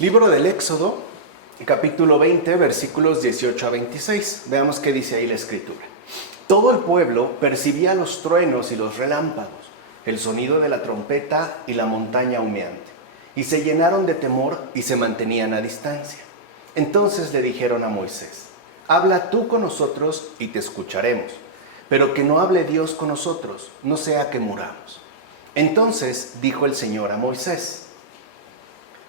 Libro del Éxodo, capítulo 20, versículos 18 a 26. Veamos qué dice ahí la escritura. Todo el pueblo percibía los truenos y los relámpagos, el sonido de la trompeta y la montaña humeante, y se llenaron de temor y se mantenían a distancia. Entonces le dijeron a Moisés: habla tú con nosotros y te escucharemos, pero que no hable Dios con nosotros, no sea que muramos. Entonces dijo el Señor a Moisés: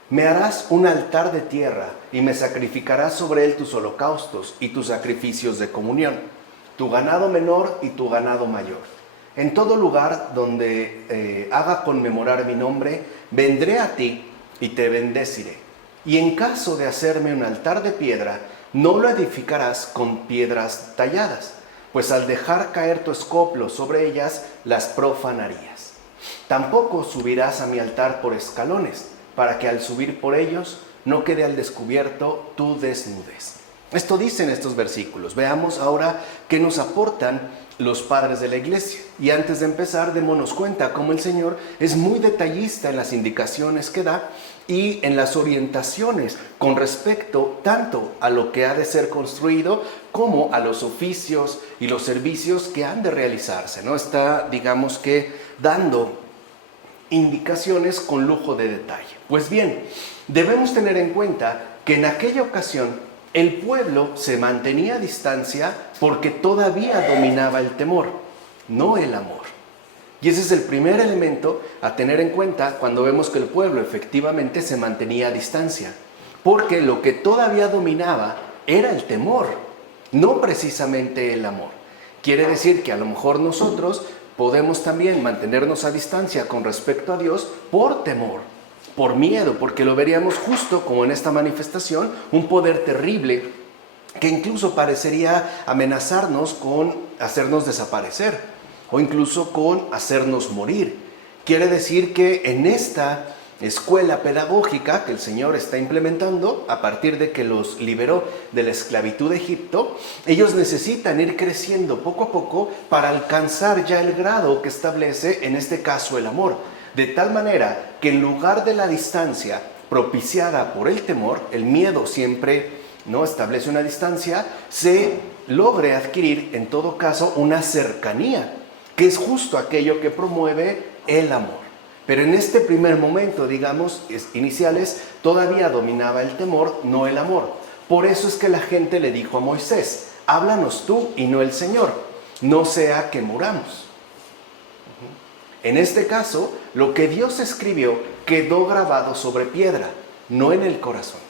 me harás un altar de tierra y me sacrificarás sobre él tus holocaustos y tus sacrificios de comunión, tu ganado menor y tu ganado mayor. En todo lugar donde haga conmemorar mi nombre, vendré a ti y te bendeciré. Y en caso de hacerme un altar de piedra, no lo edificarás con piedras talladas, pues al dejar caer tu escoplo sobre ellas, las profanarías. Tampoco subirás a mi altar por escalones, para que al subir por ellos no quede al descubierto tu desnudez. Esto dicen estos versículos. Veamos ahora qué nos aportan los padres de la iglesia. Y antes de empezar, démonos cuenta cómo el Señor es muy detallista en las indicaciones que da y en las orientaciones con respecto tanto a lo que ha de ser construido como a los oficios y los servicios que han de realizarse, ¿no? Está, digamos que, dando indicaciones con lujo de detalle. Pues bien, debemos tener en cuenta que en aquella ocasión el pueblo se mantenía a distancia porque todavía dominaba el temor, no el amor. Y ese es el primer elemento a tener en cuenta cuando vemos que el pueblo efectivamente se mantenía a distancia, porque lo que todavía dominaba era el temor, no precisamente el amor. Quiere decir que a lo mejor nosotros podemos también mantenernos a distancia con respecto a Dios por temor, por miedo, porque lo veríamos justo como en esta manifestación, un poder terrible que incluso parecería amenazarnos con hacernos desaparecer o incluso con hacernos morir. Quiere decir que en esta escuela pedagógica que el Señor está implementando a partir de que los liberó de la esclavitud de Egipto, ellos necesitan ir creciendo poco a poco para alcanzar ya el grado que establece en este caso el amor, de tal manera que en lugar de la distancia propiciada por el temor, el miedo siempre no establece una distancia, se logre adquirir en todo caso una cercanía, que es justo aquello que promueve el amor. Pero en este primer momento, digamos, iniciales, todavía dominaba el temor, no el amor. Por eso es que la gente le dijo a Moisés: háblanos tú y no el Señor, no sea que muramos. En este caso, lo que Dios escribió quedó grabado sobre piedra, no en el corazón.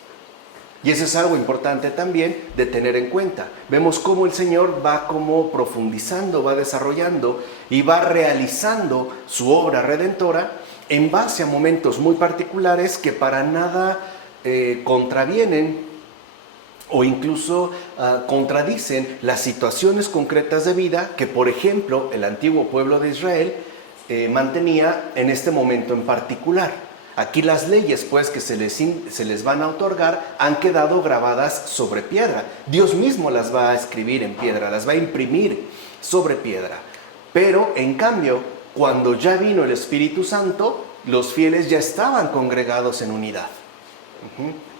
Y eso es algo importante también de tener en cuenta. Vemos cómo el Señor va como profundizando, va desarrollando y va realizando su obra redentora en base a momentos muy particulares que para nada contravienen o incluso contradicen las situaciones concretas de vida que, por ejemplo, el antiguo pueblo de Israel mantenía en este momento en particular. Aquí las leyes pues que se les van a otorgar han quedado grabadas sobre piedra. Dios mismo las va a escribir en piedra, las va a imprimir sobre piedra. Pero en cambio, cuando ya vino el Espíritu Santo, los fieles ya estaban congregados en unidad.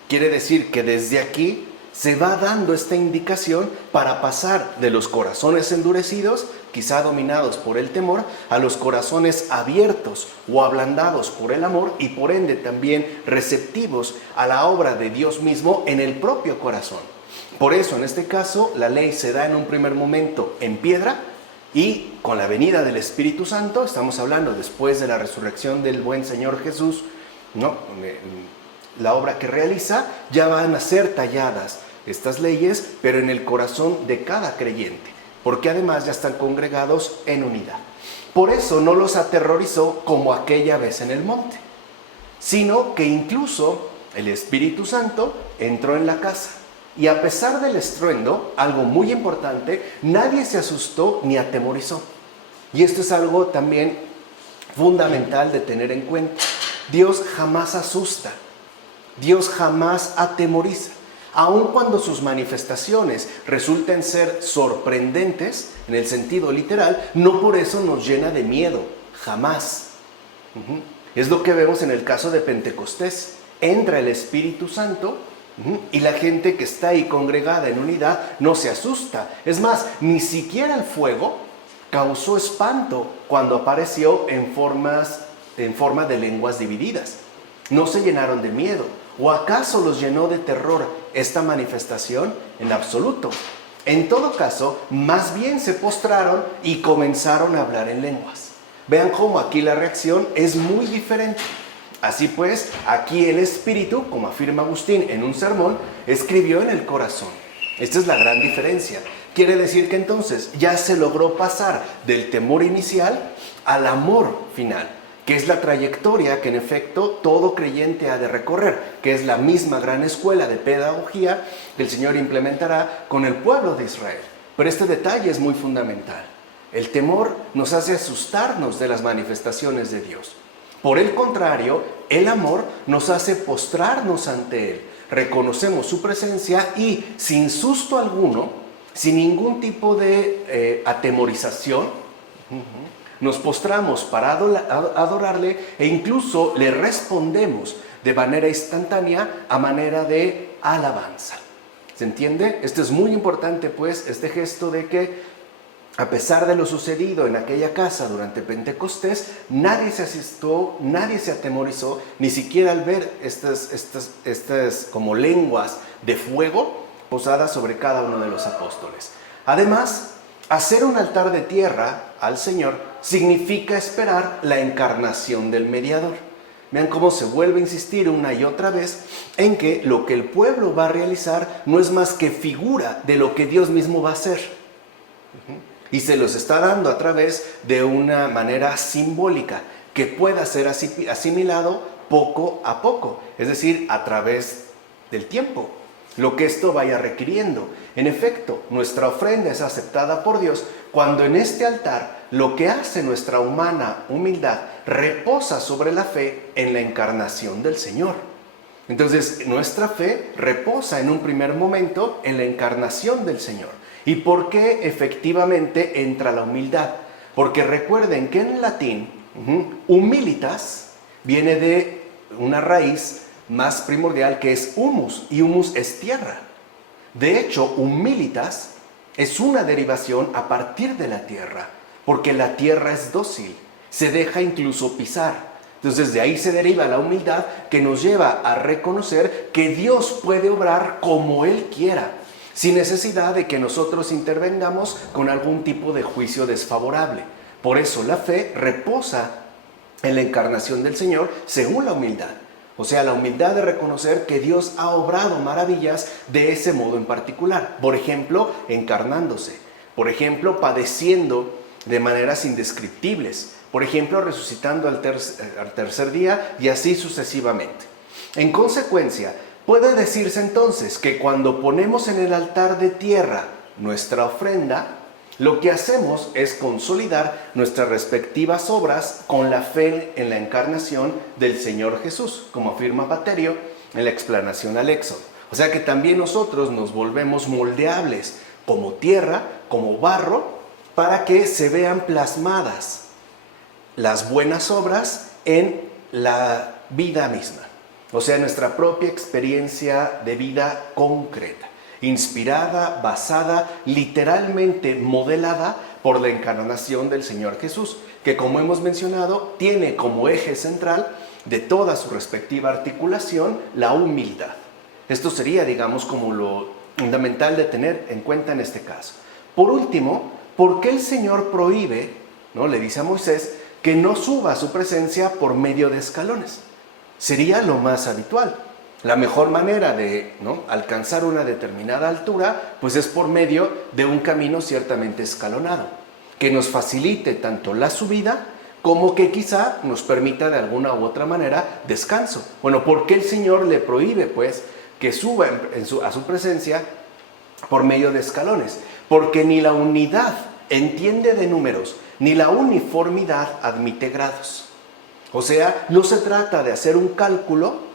Quiere decir que desde aquí se va dando esta indicación para pasar de los corazones endurecidos, quizá dominados por el temor, a los corazones abiertos o ablandados por el amor y por ende también receptivos a la obra de Dios mismo en el propio corazón. Por eso en este caso la ley se da en un primer momento en piedra y con la venida del Espíritu Santo, estamos hablando después de la resurrección del buen Señor Jesús, ¿no? La obra que realiza, ya van a ser talladas estas leyes, pero en el corazón de cada creyente, porque además ya están congregados en unidad. Por eso no los aterrorizó como aquella vez en el monte, sino que incluso el Espíritu Santo entró en la casa. Y a pesar del estruendo, algo muy importante, nadie se asustó ni atemorizó. Y esto es algo también fundamental de tener en cuenta. Dios jamás asusta. Dios jamás atemoriza, aun cuando sus manifestaciones resulten ser sorprendentes en el sentido literal, no por eso nos llena de miedo, jamás. Es lo que vemos en el caso de Pentecostés. entra el Espíritu Santo y la gente que está ahí congregada en unidad no se asusta. Es más, ni siquiera el fuego causó espanto cuando apareció en forma de lenguas divididas. No se llenaron de miedo. ¿O acaso los llenó de terror esta manifestación? En absoluto. En todo caso, más bien se postraron y comenzaron a hablar en lenguas. Vean cómo aquí la reacción es muy diferente. Así pues, aquí el Espíritu, como afirma Agustín en un sermón, escribió en el corazón. Esta es la gran diferencia. Quiere decir que entonces ya se logró pasar del temor inicial al amor final, que es la trayectoria que en efecto todo creyente ha de recorrer, que es la misma gran escuela de pedagogía que el Señor implementará con el pueblo de Israel. Pero este detalle es muy fundamental. El temor nos hace asustarnos de las manifestaciones de Dios. Por el contrario, el amor nos hace postrarnos ante Él. Reconocemos su presencia y sin susto alguno, sin ningún tipo de atemorización, nos postramos para adorarle e incluso le respondemos de manera instantánea a manera de alabanza. ¿Se entiende? Esto es muy importante, pues, este gesto de que a pesar de lo sucedido en aquella casa durante Pentecostés, nadie se asustó, nadie se atemorizó, ni siquiera al ver estas como lenguas de fuego posadas sobre cada uno de los apóstoles. Además, hacer un altar de tierra al Señor significa esperar la encarnación del mediador. Vean cómo se vuelve a insistir una y otra vez en que lo que el pueblo va a realizar no es más que figura de lo que Dios mismo va a hacer. Y se los está dando a través de una manera simbólica que pueda ser asimilado poco a poco, es decir, a través del tiempo, lo que esto vaya requiriendo. En efecto, nuestra ofrenda es aceptada por Dios cuando en este altar lo que hace nuestra humana humildad reposa sobre la fe en la encarnación del Señor. Entonces, nuestra fe reposa en un primer momento en la encarnación del Señor. ¿Y por qué efectivamente entra la humildad? Porque recuerden que en latín, humilitas viene de una raíz más primordial que es humus, y humus es tierra. De hecho, humilitas es una derivación a partir de la tierra, porque la tierra es dócil, se deja incluso pisar. Entonces de ahí se deriva la humildad que nos lleva a reconocer que Dios puede obrar como Él quiera, sin necesidad de que nosotros intervengamos con algún tipo de juicio desfavorable. Por eso la fe reposa en la encarnación del Señor según la humildad. O sea, la humildad de reconocer que Dios ha obrado maravillas de ese modo en particular. Por ejemplo, encarnándose. Por ejemplo, padeciendo de maneras indescriptibles. Por ejemplo, resucitando al tercer día y así sucesivamente. En consecuencia, puede decirse entonces que cuando ponemos en el altar de tierra nuestra ofrenda, lo que hacemos es consolidar nuestras respectivas obras con la fe en la encarnación del Señor Jesús, como afirma Paterio en la explanación al Éxodo. O sea que también nosotros nos volvemos moldeables como tierra, como barro, para que se vean plasmadas las buenas obras en la vida misma. O sea, nuestra propia experiencia de vida concreta, inspirada, basada, literalmente modelada por la encarnación del Señor Jesús, que como hemos mencionado, tiene como eje central de toda su respectiva articulación la humildad. Esto sería, digamos, como lo fundamental de tener en cuenta en este caso. Por último, ¿por qué el Señor prohíbe, le dice a Moisés, que no suba a su presencia por medio de escalones? Sería lo más habitual. La mejor manera de alcanzar una determinada altura, pues es por medio de un camino ciertamente escalonado, que nos facilite tanto la subida como que quizá nos permita de alguna u otra manera descanso. Bueno, ¿por qué el Señor le prohíbe pues que suba a su presencia por medio de escalones? Porque ni la unidad entiende de números, ni la uniformidad admite grados. O sea, no se trata de hacer un cálculo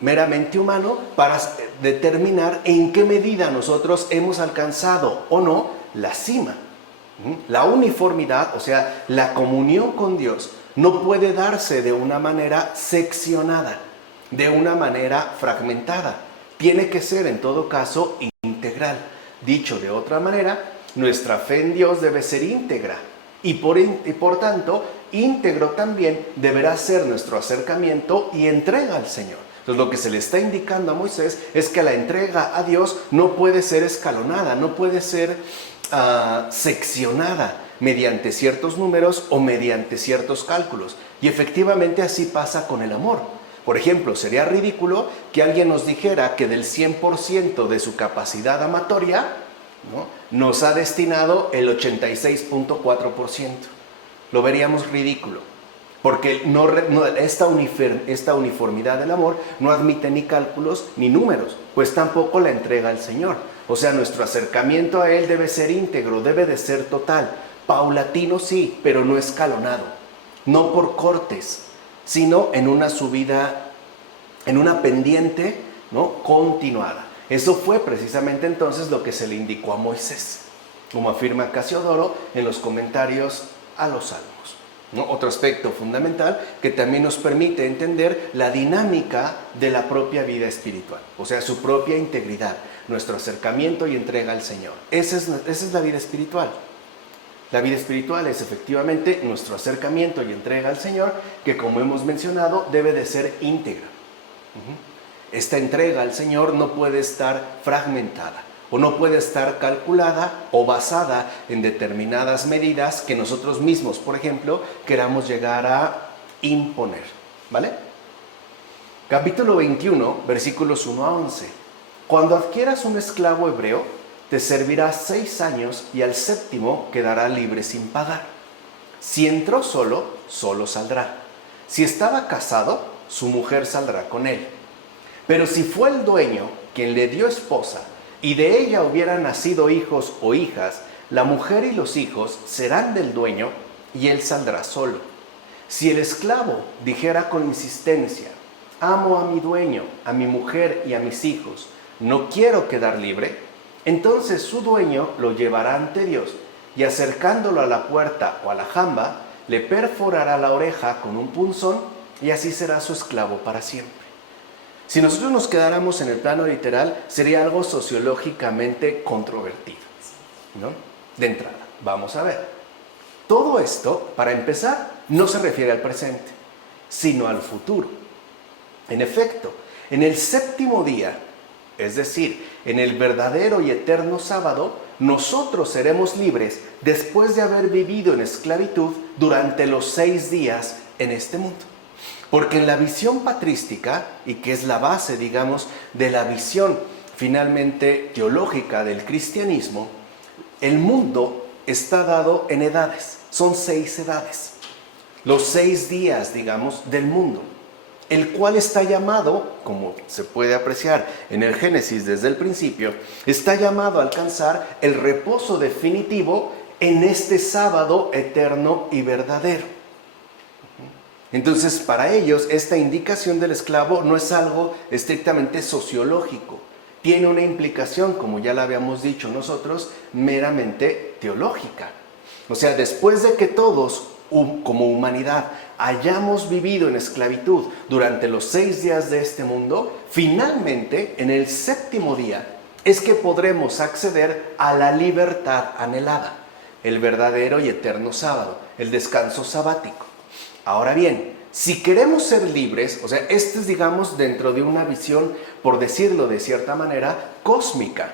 meramente humano para determinar en qué medida nosotros hemos alcanzado o no la cima. La uniformidad, o sea, la comunión con Dios, no puede darse de una manera seccionada. de una manera fragmentada. Tiene que ser en todo caso integral. Dicho de otra manera, nuestra fe en Dios debe ser íntegra y por tanto íntegro también deberá ser nuestro acercamiento y entrega al Señor. Entonces lo que se le está indicando a Moisés es que la entrega a Dios no puede ser escalonada, no puede ser seccionada mediante ciertos números o mediante ciertos cálculos. Y efectivamente así pasa con el amor. Por ejemplo, sería ridículo que alguien nos dijera que del 100% de su capacidad amatoria, ¿no?, nos ha destinado el 86.4%. Lo veríamos ridículo, porque esta uniformidad del amor no admite ni cálculos ni números, pues tampoco la entrega al Señor. O sea, nuestro acercamiento a Él debe ser íntegro, debe de ser total, paulatino sí, pero no escalonado, no por cortes, sino en una subida, en una pendiente, ¿no?, continuada. Eso fue precisamente entonces lo que se le indicó a Moisés, como afirma Casiodoro en los comentarios a los Salmos, ¿no? Otro aspecto fundamental que también nos permite entender la dinámica de la propia vida espiritual, o sea, su propia integridad, nuestro acercamiento y entrega al Señor. Esa es la vida espiritual. La vida espiritual es efectivamente nuestro acercamiento y entrega al Señor, que como hemos mencionado debe de ser íntegra. Esta entrega al Señor no puede estar fragmentada o no puede estar calculada o basada en determinadas medidas que nosotros mismos, por ejemplo, queramos llegar a imponer, ¿vale? Capítulo 21, versículos 1 a 11. Cuando adquieras un esclavo hebreo, te servirá 6 años y al séptimo quedará libre sin pagar. Si entró solo, solo saldrá. Si estaba casado, su mujer saldrá con él. Pero si fue el dueño quien le dio esposa y de ella hubieran nacido hijos o hijas, la mujer y los hijos serán del dueño y él saldrá solo. Si el esclavo dijera con insistencia, amo a mi dueño, a mi mujer y a mis hijos, no quiero quedar libre, entonces su dueño lo llevará ante Dios y acercándolo a la puerta o a la jamba, le perforará la oreja con un punzón y así será su esclavo para siempre. Si nosotros nos quedáramos en el plano literal, sería algo sociológicamente controvertido, ¿no? De entrada, vamos a ver. Todo esto, para empezar, no se refiere al presente, sino al futuro. En efecto, en el séptimo día, es decir, en el verdadero y eterno sábado, nosotros seremos libres después de haber vivido en esclavitud durante los 6 días en este mundo. Porque en la visión patrística, y que es la base, digamos, de la visión finalmente teológica del cristianismo, el mundo está dado en edades, son 6 edades, los 6 días, digamos, del mundo, el cual está llamado, como se puede apreciar en el Génesis desde el principio, está llamado a alcanzar el reposo definitivo en este sábado eterno y verdadero. Entonces, para ellos, esta indicación del esclavo no es algo estrictamente sociológico. Tiene una implicación, como ya la habíamos dicho nosotros, meramente teológica. O sea, después de que todos, como humanidad, hayamos vivido en esclavitud durante los 6 días de este mundo, finalmente, en el séptimo día, es que podremos acceder a la libertad anhelada, el verdadero y eterno sábado, el descanso sabático. Ahora bien, si queremos ser libres, o sea, esto es, digamos, dentro de una visión, por decirlo de cierta manera, cósmica.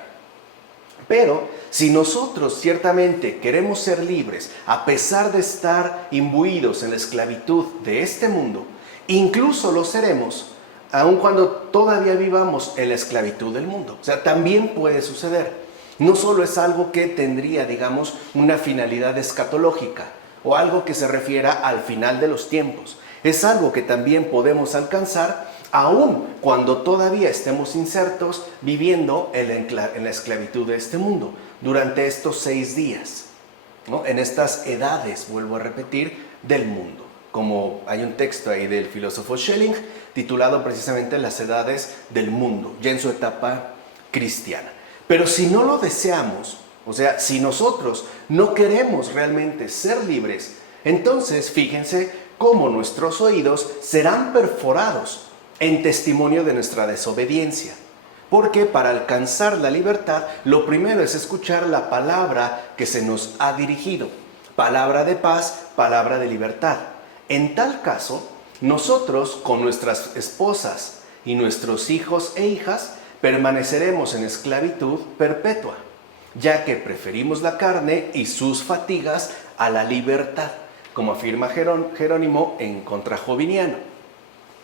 Pero si nosotros ciertamente queremos ser libres, a pesar de estar imbuidos en la esclavitud de este mundo, incluso lo seremos, aun cuando todavía vivamos en la esclavitud del mundo. O sea, también puede suceder. No solo es algo que tendría, digamos, una finalidad escatológica, o algo que se refiera al final de los tiempos. Es algo que también podemos alcanzar aun cuando todavía estemos insertos viviendo en la esclavitud de este mundo, durante estos 6 días, ¿no? En estas edades, vuelvo a repetir, del mundo. Como hay un texto ahí del filósofo Schelling, titulado precisamente Las edades del mundo, ya en su etapa cristiana. Pero si no lo deseamos, o sea, si nosotros no queremos realmente ser libres, entonces fíjense cómo nuestros oídos serán perforados en testimonio de nuestra desobediencia. Porque para alcanzar la libertad, lo primero es escuchar la palabra que se nos ha dirigido. Palabra de paz, palabra de libertad. En tal caso, nosotros con nuestras esposas y nuestros hijos e hijas permaneceremos en esclavitud perpetua, ya que preferimos la carne y sus fatigas a la libertad, como afirma Jerónimo en Contra Joviniano.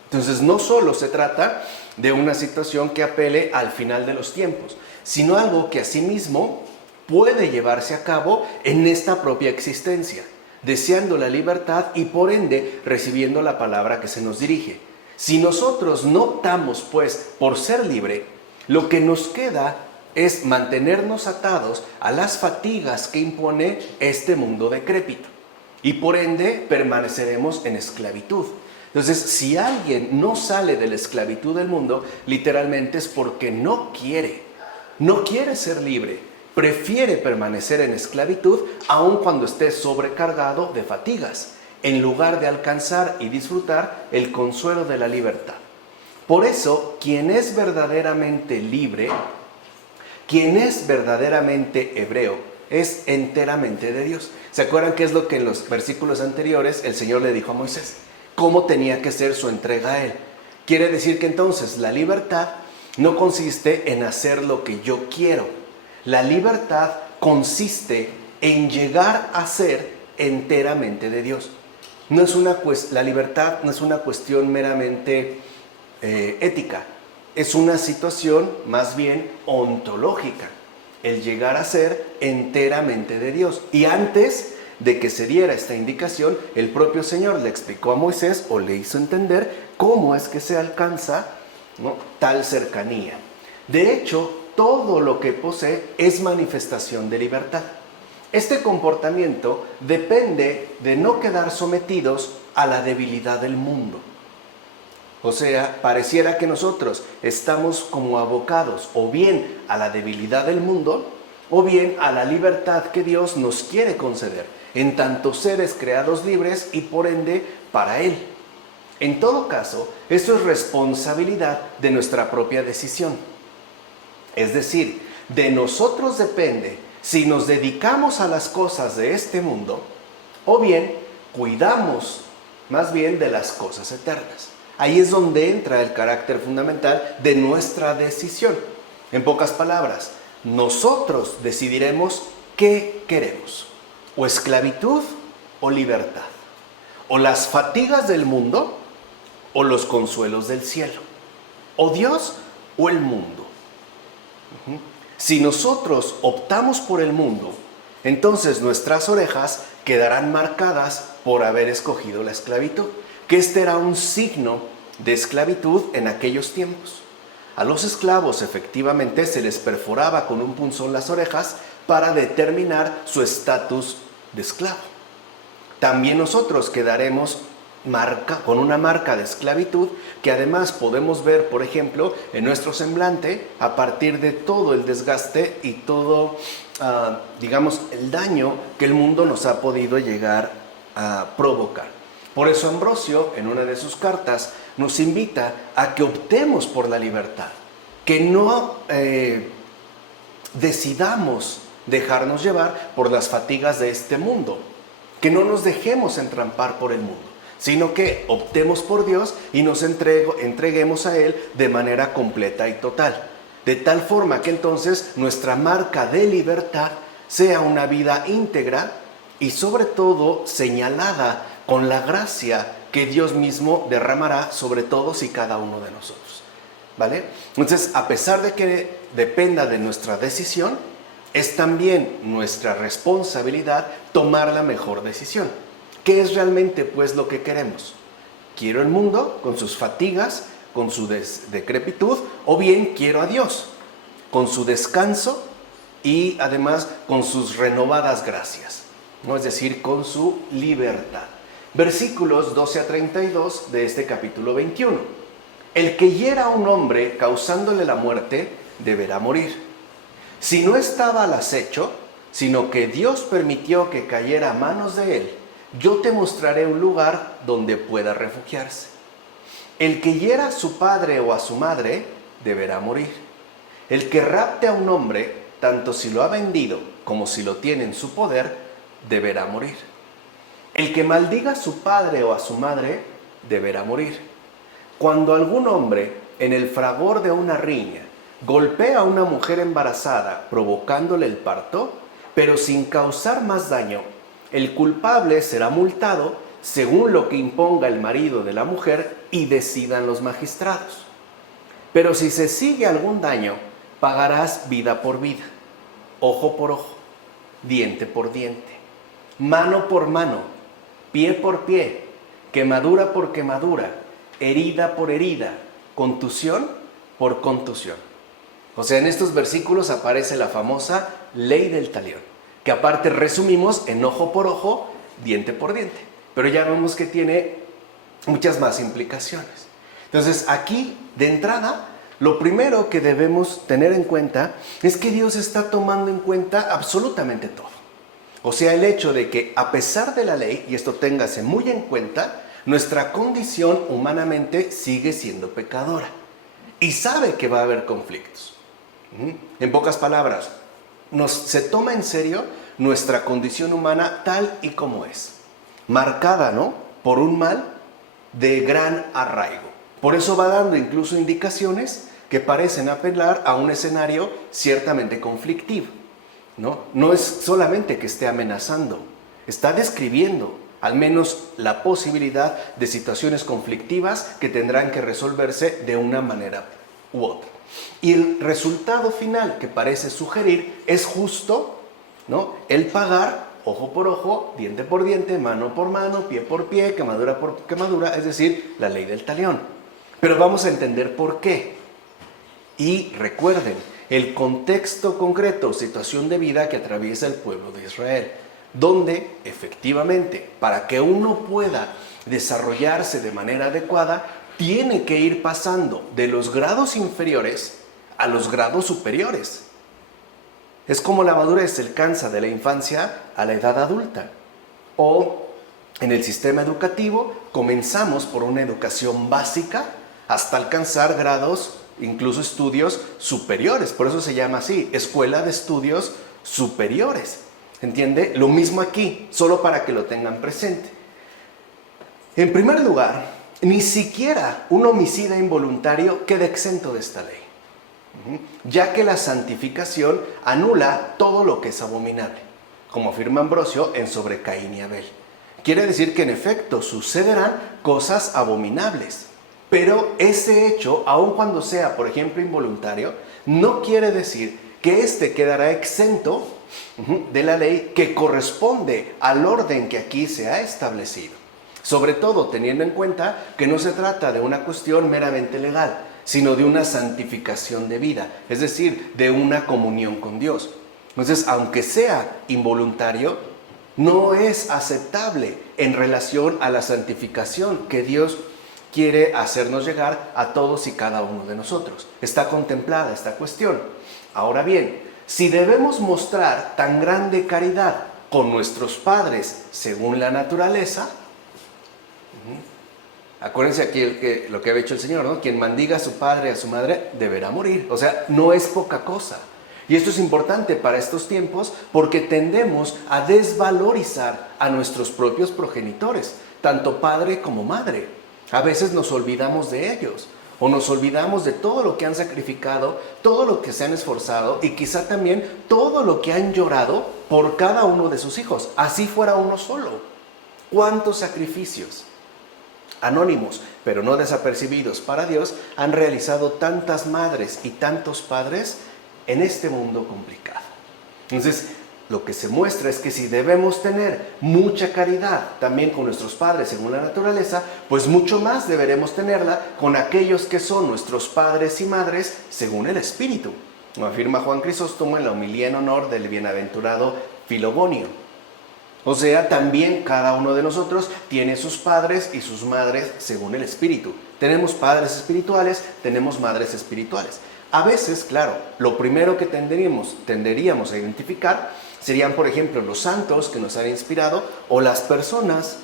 Entonces, no solo se trata de una situación que apele al final de los tiempos, sino algo que asimismo puede llevarse a cabo en esta propia existencia, deseando la libertad y por ende recibiendo la palabra que se nos dirige. Si nosotros no optamos pues por ser libre, lo que nos queda es mantenernos atados a las fatigas que impone este mundo decrépito y por ende permaneceremos en esclavitud. Entonces, si alguien no sale de la esclavitud del mundo, literalmente es porque no quiere ser libre, prefiere permanecer en esclavitud aun cuando esté sobrecargado de fatigas, en lugar de alcanzar y disfrutar el consuelo de la libertad. Por eso, quien es verdaderamente libre, quien es verdaderamente hebreo, es enteramente de Dios. ¿Se acuerdan qué es lo que en los versículos anteriores el Señor le dijo a Moisés? Cómo tenía que ser su entrega a Él. Quiere decir que entonces la libertad no consiste en hacer lo que yo quiero. La libertad consiste en llegar a ser enteramente de Dios. La libertad no es una cuestión meramente ética. Es una situación más bien ontológica. El llegar a ser enteramente de Dios. Y antes de que se diera esta indicación, el propio Señor le explicó a Moisés o le hizo entender cómo es que se alcanza, ¿no?, tal cercanía. De hecho, todo lo que posee es manifestación de libertad. Este comportamiento depende de no quedar sometidos a la debilidad del mundo. O sea, pareciera que nosotros estamos como abocados o bien a la debilidad del mundo o bien a la libertad que Dios nos quiere conceder, en tanto seres creados libres y por ende para Él. En todo caso, esto es responsabilidad de nuestra propia decisión. Es decir, de nosotros depende si nos dedicamos a las cosas de este mundo o bien cuidamos más bien de las cosas eternas. Ahí es donde entra el carácter fundamental de nuestra decisión. En pocas palabras, nosotros decidiremos qué queremos, o esclavitud o libertad, o las fatigas del mundo o los consuelos del cielo, o Dios o el mundo. Si nosotros optamos por el mundo, entonces nuestras orejas quedarán marcadas por haber escogido la esclavitud, que este era un signo de esclavitud en aquellos tiempos. A los esclavos efectivamente se les perforaba con un punzón las orejas para determinar su estatus de esclavo. También nosotros quedaremos con una marca de esclavitud que además podemos ver, por ejemplo, en nuestro semblante a partir de todo el desgaste y todo, el daño que el mundo nos ha podido llegar a provocar. Por eso Ambrosio, en una de sus cartas, nos invita a que optemos por la libertad, que no decidamos dejarnos llevar por las fatigas de este mundo, que no nos dejemos entrampar por el mundo, sino que optemos por Dios y nos entreguemos a Él de manera completa y total, de tal forma que entonces nuestra marca de libertad sea una vida íntegra y sobre todo señalada con la gracia que Dios mismo derramará sobre todos y cada uno de nosotros, ¿vale? Entonces, a pesar de que dependa de nuestra decisión, es también nuestra responsabilidad tomar la mejor decisión. ¿Qué es realmente, pues, lo que queremos? ¿Quiero el mundo con sus fatigas, con su decrepitud, o bien quiero a Dios con su descanso y además con sus renovadas gracias, ¿no? Es decir, con su libertad. Versículos 12 a 32 de este capítulo 21. El que hiera a un hombre causándole la muerte, deberá morir. Si no estaba al acecho, sino que Dios permitió que cayera a manos de él, yo te mostraré un lugar donde pueda refugiarse. El que hiera a su padre o a su madre deberá morir. El que rapte a un hombre, tanto si lo ha vendido como si lo tiene en su poder, deberá morir. El que maldiga a su padre o a su madre deberá morir. Cuando algún hombre, en el fragor de una riña, golpea a una mujer embarazada provocándole el parto, pero sin causar más daño, el culpable será multado según lo que imponga el marido de la mujer y decidan los magistrados. Pero si se sigue algún daño, pagarás vida por vida, ojo por ojo, diente por diente, mano por mano, pie por pie, quemadura por quemadura, herida por herida, contusión por contusión. O sea, en estos versículos aparece la famosa ley del talión, que aparte resumimos en ojo por ojo, diente por diente. Pero ya vemos que tiene muchas más implicaciones. Entonces, aquí, de entrada, lo primero que debemos tener en cuenta es que Dios está tomando en cuenta absolutamente todo. O sea, el hecho de que a pesar de la ley, y esto téngase muy en cuenta, nuestra condición humanamente sigue siendo pecadora. Y sabe que va a haber conflictos. En pocas palabras, se toma en serio nuestra condición humana tal y como es. Marcada, ¿no?, por un mal de gran arraigo. Por eso va dando incluso indicaciones que parecen apelar a un escenario ciertamente conflictivo, ¿no? No es solamente que esté amenazando, está describiendo al menos la posibilidad de situaciones conflictivas que tendrán que resolverse de una manera u otra. Y el resultado final que parece sugerir es justo, ¿no?, el pagar ojo por ojo, diente por diente, mano por mano, pie por pie, quemadura por quemadura, es decir, la ley del talión. Pero vamos a entender por qué. Y recuerden, el contexto concreto, situación de vida que atraviesa el pueblo de Israel, donde efectivamente, para que uno pueda desarrollarse de manera adecuada, tiene que ir pasando de los grados inferiores a los grados superiores. Es como la madurez se alcanza de la infancia a la edad adulta. O en el sistema educativo comenzamos por una educación básica hasta alcanzar grados, incluso estudios superiores. Por eso se llama así, escuela de estudios superiores. ¿Entiende? Lo mismo aquí, solo para que lo tengan presente. En primer lugar, ni siquiera un homicida involuntario queda exento de esta ley, ya que la santificación anula todo lo que es abominable, como afirma Ambrosio en Sobre Caín y Abel. Quiere decir que en efecto sucederán cosas abominables, pero ese hecho, aun cuando sea, por ejemplo, involuntario, no quiere decir que éste quedará exento de la ley que corresponde al orden que aquí se ha establecido. Sobre todo teniendo en cuenta que no se trata de una cuestión meramente legal, sino de una santificación de vida, es decir, de una comunión con Dios. Entonces, aunque sea involuntario, no es aceptable en relación a la santificación que Dios quiere hacernos llegar a todos y cada uno de nosotros. Está contemplada esta cuestión. Ahora bien, si debemos mostrar tan grande caridad con nuestros padres según la naturaleza, acuérdense aquí lo que había hecho el Señor, ¿no? Quien maldiga a su padre y a su madre deberá morir. O sea, no es poca cosa. Y esto es importante para estos tiempos porque tendemos a desvalorizar a nuestros propios progenitores, tanto padre como madre. A veces nos olvidamos de ellos o nos olvidamos de todo lo que han sacrificado, todo lo que se han esforzado y quizá también todo lo que han llorado por cada uno de sus hijos, así fuera uno solo. ¿Cuántos sacrificios anónimos, pero no desapercibidos para Dios, han realizado tantas madres y tantos padres en este mundo complicado? Entonces, lo que se muestra es que si debemos tener mucha caridad también con nuestros padres según la naturaleza, pues mucho más deberemos tenerla con aquellos que son nuestros padres y madres según el Espíritu, como afirma Juan Crisóstomo en la homilía en honor del bienaventurado Filogonio. O sea, también cada uno de nosotros tiene sus padres y sus madres según el Espíritu. Tenemos padres espirituales, tenemos madres espirituales. A veces, claro, lo primero que tenderíamos a identificar serían, por ejemplo, los santos que nos han inspirado o las personas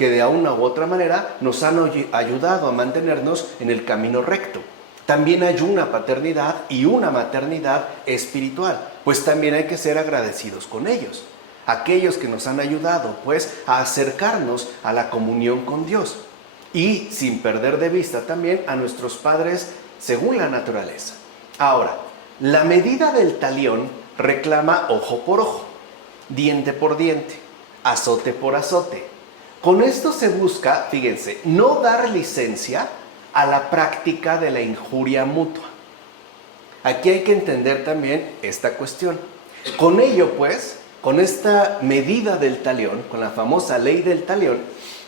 que de una u otra manera nos han ayudado a mantenernos en el camino recto. También hay una paternidad y una maternidad espiritual, pues también hay que ser agradecidos con ellos. Aquellos que nos han ayudado, pues, a acercarnos a la comunión con Dios. Y sin perder de vista también a nuestros padres según la naturaleza. Ahora, la medida del talión reclama ojo por ojo, diente por diente, azote por azote. Con esto se busca, fíjense, no dar licencia a la práctica de la injuria mutua. Aquí hay que entender también esta cuestión. Con ello, pues, con esta medida del talión, con la famosa ley del talión,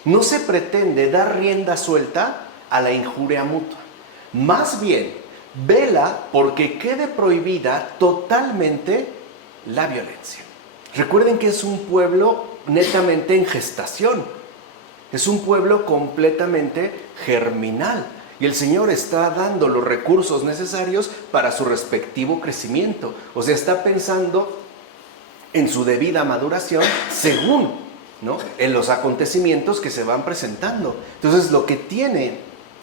no se pretende dar rienda suelta a la injuria mutua. Más bien, vela porque quede prohibida totalmente la violencia. Recuerden que es un pueblo netamente en gestación. Es un pueblo completamente germinal. Y el Señor está dando los recursos necesarios para su respectivo crecimiento. O sea, está pensando en su debida maduración según, ¿no?, en los acontecimientos que se van presentando. Entonces, lo que tiene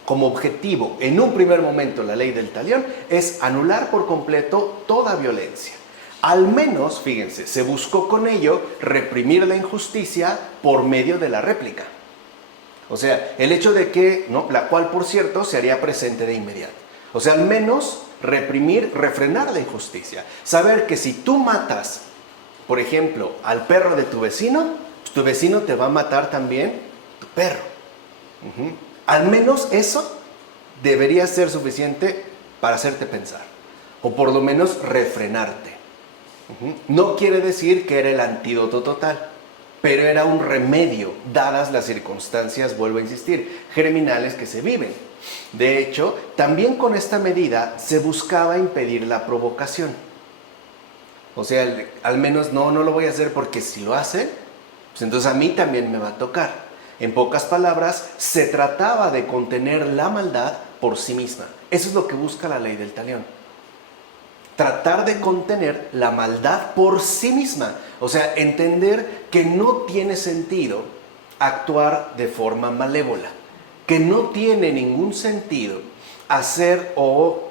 como objetivo en un primer momento la ley del talión es anular por completo toda violencia. Al menos, fíjense, se buscó con ello reprimir la injusticia por medio de la réplica. O sea, el hecho de que, ¿no?, la cual, por cierto, se haría presente de inmediato. O sea, al menos reprimir, refrenar la injusticia. Saber que si tú matas, por ejemplo, al perro de tu vecino, pues tu vecino te va a matar también tu perro. Al menos eso debería ser suficiente para hacerte pensar. O por lo menos refrenarte. No quiere decir que era el antídoto total, pero era un remedio, dadas las circunstancias, vuelvo a insistir, germinales que se viven. De hecho, también con esta medida se buscaba impedir la provocación. O sea, al menos no lo voy a hacer porque si lo hace, pues entonces a mí también me va a tocar. En pocas palabras, se trataba de contener la maldad por sí misma. Eso es lo que busca la ley del talión. Tratar de contener la maldad por sí misma. O sea, entender que no tiene sentido actuar de forma malévola. Que no tiene ningún sentido hacer o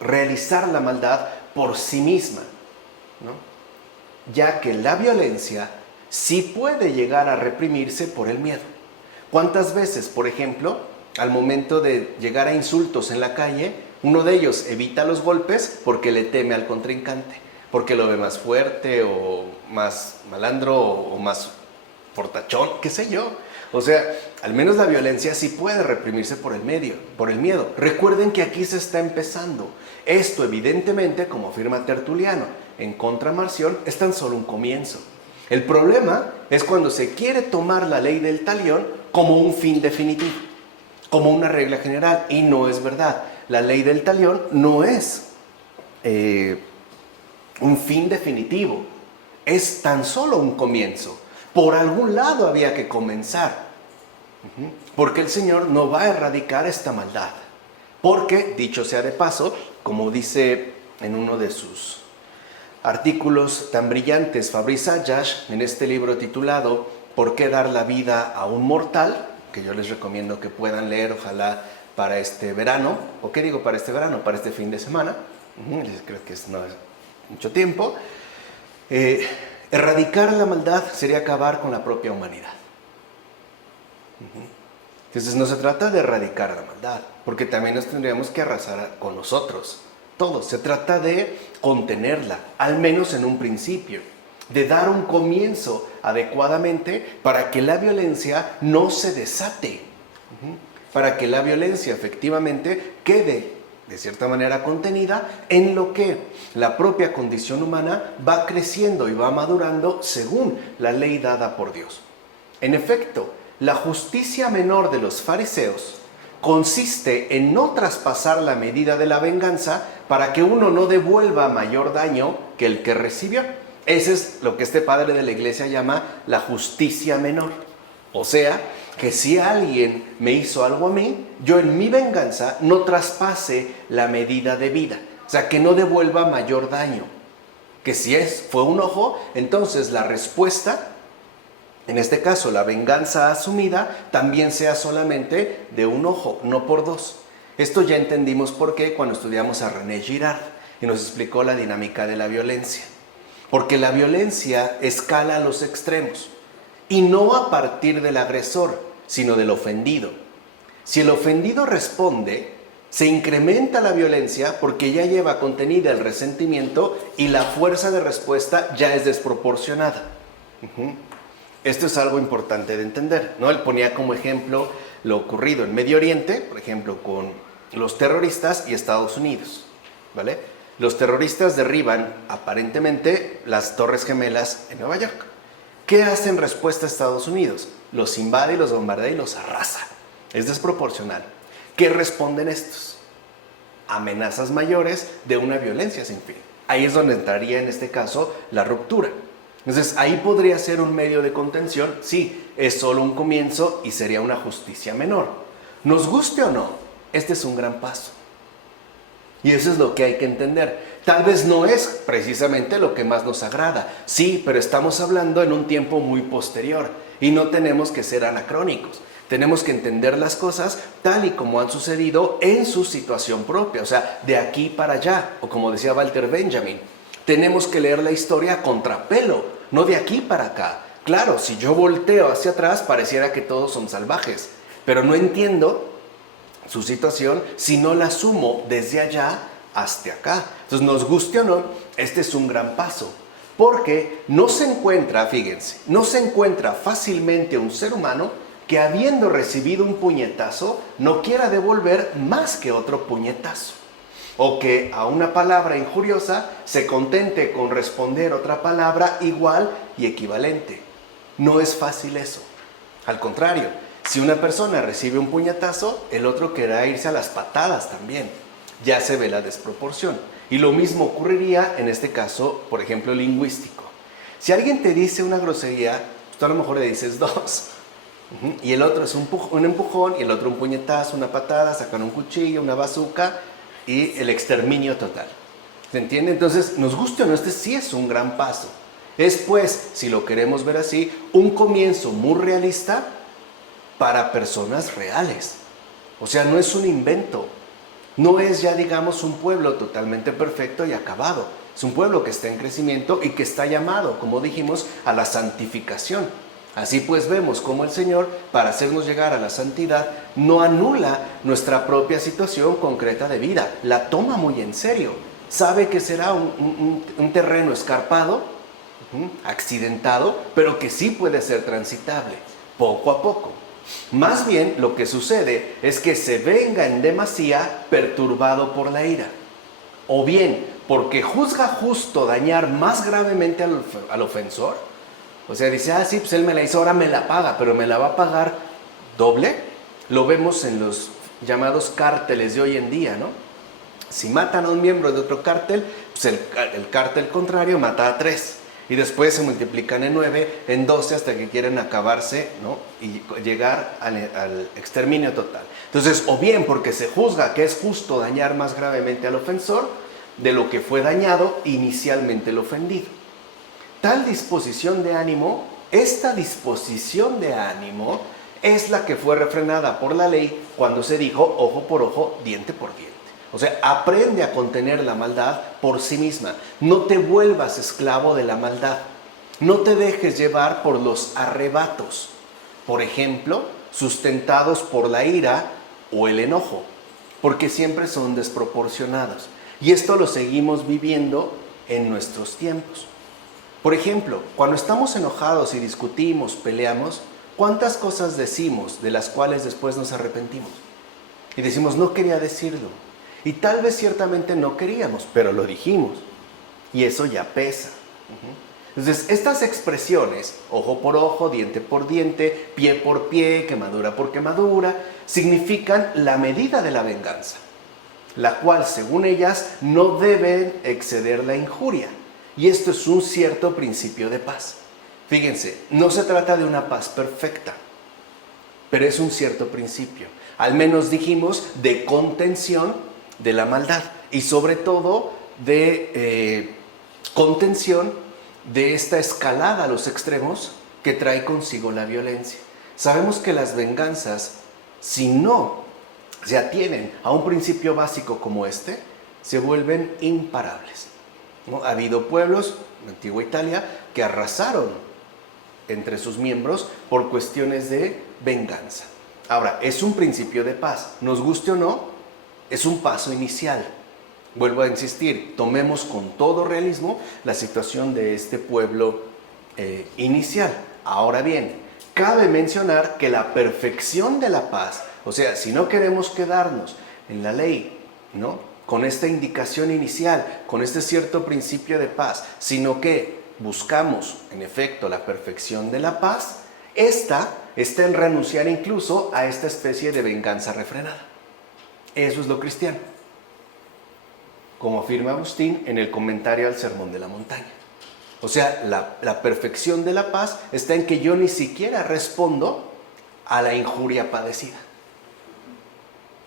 realizar la maldad por sí misma, ¿no? Ya que la violencia sí puede llegar a reprimirse por el miedo. ¿Cuántas veces, por ejemplo, al momento de llegar a insultos en la calle, uno de ellos evita los golpes porque le teme al contrincante, porque lo ve más fuerte o más malandro o más fortachón, qué sé yo? O sea, al menos la violencia sí puede reprimirse por el miedo. Recuerden que aquí se está empezando. Esto, evidentemente, como afirma Tertuliano, en Contra Marción, es tan solo un comienzo. El problema es cuando se quiere tomar la ley del talión como un fin definitivo, como una regla general, y no es verdad. La ley del talión no es un fin definitivo, es tan solo un comienzo. Por algún lado había que comenzar, porque el Señor no va a erradicar esta maldad. Porque, dicho sea de paso, como dice en uno de sus artículos tan brillantes Fabrice Sajash, en este libro titulado ¿Por qué dar la vida a un mortal?, que yo les recomiendo que puedan leer, ojalá para este verano, o qué digo para este verano, para este fin de semana, creo que no es mucho tiempo. Erradicar la maldad sería acabar con la propia humanidad. Entonces no se trata de erradicar la maldad, porque también nos tendríamos que arrasar con nosotros, todos. Se trata de contenerla, al menos en un principio, de dar un comienzo adecuadamente para que la violencia no se desate, para que la violencia efectivamente quede de cierta manera contenida en lo que la propia condición humana va creciendo y va madurando según la ley dada por Dios. En efecto, la justicia menor de los fariseos consiste en no traspasar la medida de la venganza para que uno no devuelva mayor daño que el que recibió. Ese es lo que este padre de la iglesia llama la justicia menor. O sea, que si alguien me hizo algo a mí, yo en mi venganza no traspase la medida debida. O sea, que no devuelva mayor daño. Que si fue un ojo, entonces la respuesta en este caso la venganza asumida, también sea solamente de un ojo, no por dos. Esto ya entendimos por qué cuando estudiamos a René Girard y nos explicó la dinámica de la violencia. Porque la violencia escala a los extremos y no a partir del agresor, sino del ofendido. Si el ofendido responde, se incrementa la violencia porque ya lleva contenida el resentimiento y la fuerza de respuesta ya es desproporcionada. Esto es algo importante de entender, ¿no? Él ponía como ejemplo lo ocurrido en Medio Oriente, por ejemplo, con los terroristas y Estados Unidos, ¿vale? Los terroristas derriban aparentemente las Torres Gemelas en Nueva York. ¿Qué hace en respuesta a Estados Unidos? Los invade y los bombardea y los arrasa. Es desproporcional. ¿Qué responden estos? Amenazas mayores de una violencia sin fin. Ahí es donde entraría en este caso la ruptura. Entonces ahí podría ser un medio de contención, sí, es solo un comienzo y sería una justicia menor. Nos guste o no, este es un gran paso. Y eso es lo que hay que entender. Tal vez no es precisamente lo que más nos agrada, sí, pero estamos hablando en un tiempo muy posterior y no tenemos que ser anacrónicos. Tenemos que entender las cosas tal y como han sucedido en su situación propia, o sea, de aquí para allá, o como decía Walter Benjamin, tenemos que leer la historia a contrapelo, no de aquí para acá. Claro, si yo volteo hacia atrás pareciera que todos son salvajes, pero no entiendo su situación si no la asumo desde allá hasta acá. Entonces, nos guste o no, este es un gran paso, porque no se encuentra, fíjense, no se encuentra fácilmente un ser humano que habiendo recibido un puñetazo no quiera devolver más que otro puñetazo, o que a una palabra injuriosa se contente con responder otra palabra igual y equivalente. No es fácil eso. Al contrario, si una persona recibe un puñetazo, el otro querrá irse a las patadas también. Ya se ve la desproporción. Y lo mismo ocurriría en este caso, por ejemplo, lingüístico. Si alguien te dice una grosería, pues tú a lo mejor le dices dos. Y el otro es un empujón, y el otro un puñetazo, una patada, sacan un cuchillo, una bazuca y el exterminio total. ¿Se entiende? Entonces, nos guste o no, este sí es un gran paso. Es pues, si lo queremos ver así, un comienzo muy realista para personas reales. O sea, no es un invento. No es ya, digamos, un pueblo totalmente perfecto y acabado. Es un pueblo que está en crecimiento y que está llamado, como dijimos, a la santificación. Así pues vemos cómo el Señor, para hacernos llegar a la santidad, no anula nuestra propia situación concreta de vida. La toma muy en serio. Sabe que será un terreno escarpado, accidentado, pero que sí puede ser transitable, poco a poco. Más bien lo que sucede es que se venga en demasía perturbado por la ira. O bien porque juzga justo dañar más gravemente al ofensor. O sea, dice, sí, pues él me la hizo, ahora me la paga, pero me la va a pagar doble. Lo vemos en los llamados cárteles de hoy en día, ¿no? Si matan a un miembro de otro cártel, pues el cártel contrario mata a 3. Y después se multiplican en 9, en 12, hasta que quieren acabarse, ¿no? Y llegar al exterminio total. Entonces, o bien porque se juzga que es justo dañar más gravemente al ofensor de lo que fue dañado inicialmente el ofendido. Tal disposición de ánimo, esta disposición de ánimo es la que fue refrenada por la ley cuando se dijo ojo por ojo, diente por diente. O sea, aprende a contener la maldad por sí misma. No te vuelvas esclavo de la maldad. No te dejes llevar por los arrebatos. Por ejemplo, sustentados por la ira o el enojo, porque siempre son desproporcionados. Y esto lo seguimos viviendo en nuestros tiempos. Por ejemplo, cuando estamos enojados y discutimos, peleamos, ¿cuántas cosas decimos de las cuales después nos arrepentimos? Y decimos, no quería decirlo. Y tal vez ciertamente no queríamos, pero lo dijimos. Y eso ya pesa. Entonces, estas expresiones, ojo por ojo, diente por diente, pie por pie, quemadura por quemadura, significan la medida de la venganza, la cual, según ellas, no deben exceder la injuria. Y esto es un cierto principio de paz. Fíjense, no se trata de una paz perfecta, pero es un cierto principio. Al menos dijimos de contención de la maldad y sobre todo de contención de esta escalada a los extremos que trae consigo la violencia. Sabemos que las venganzas, si no se atienen a un principio básico como este, se vuelven imparables, ¿no? Ha habido pueblos, en la antigua Italia, que arrasaron entre sus miembros por cuestiones de venganza. Ahora, es un principio de paz, nos guste o no, es un paso inicial. Vuelvo a insistir, tomemos con todo realismo la situación de este pueblo inicial. Ahora bien, cabe mencionar que la perfección de la paz, o sea, si no queremos quedarnos en la ley, ¿no?, con esta indicación inicial, con este cierto principio de paz, sino que buscamos, en efecto, la perfección de la paz, esta está en renunciar incluso a esta especie de venganza refrenada. Eso es lo cristiano, como afirma Agustín en el comentario al Sermón de la Montaña. O sea, la perfección de la paz está en que yo ni siquiera respondo a la injuria padecida.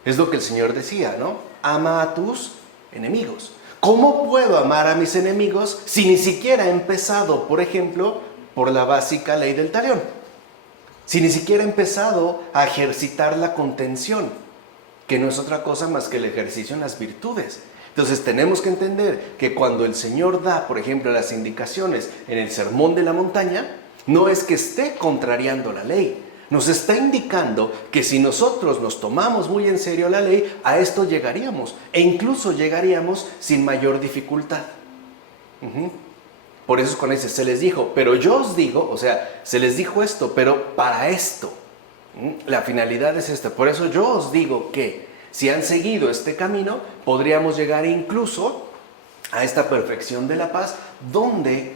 Es lo que el Señor decía, ¿no? Ama a tus enemigos. ¿Cómo puedo amar a mis enemigos si ni siquiera he empezado, por ejemplo, por la básica ley del talión? Si ni siquiera he empezado a ejercitar la contención, que no es otra cosa más que el ejercicio en las virtudes. Entonces tenemos que entender que cuando el Señor da, por ejemplo, las indicaciones en el Sermón de la Montaña, no es que esté contrariando la ley, nos está indicando que si nosotros nos tomamos muy en serio la ley, a esto llegaríamos, e incluso llegaríamos sin mayor dificultad. Por eso es cuando dice, se les dijo, pero yo os digo, o sea, se les dijo esto, pero para esto. La finalidad es esta. Por eso yo os digo que si han seguido este camino, podríamos llegar incluso a esta perfección de la paz, donde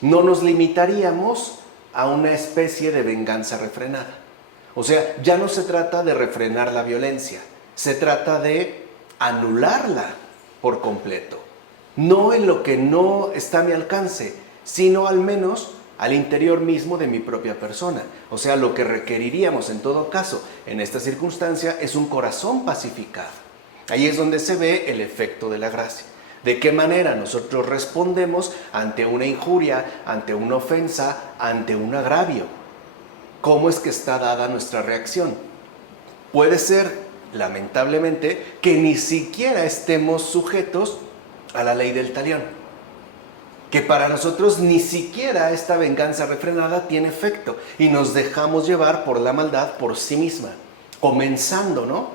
no nos limitaríamos a una especie de venganza refrenada. O sea, ya no se trata de refrenar la violencia, se trata de anularla por completo. No en lo que no está a mi alcance, sino al menos al interior mismo de mi propia persona. O sea, lo que requeriríamos en todo caso en esta circunstancia es un corazón pacificado. Ahí es donde se ve el efecto de la gracia. ¿De qué manera nosotros respondemos ante una injuria, ante una ofensa, ante un agravio? ¿Cómo es que está dada nuestra reacción? Puede ser, lamentablemente, que ni siquiera estemos sujetos a la ley del talión. Que para nosotros ni siquiera esta venganza refrenada tiene efecto y nos dejamos llevar por la maldad por sí misma, comenzando, ¿no?,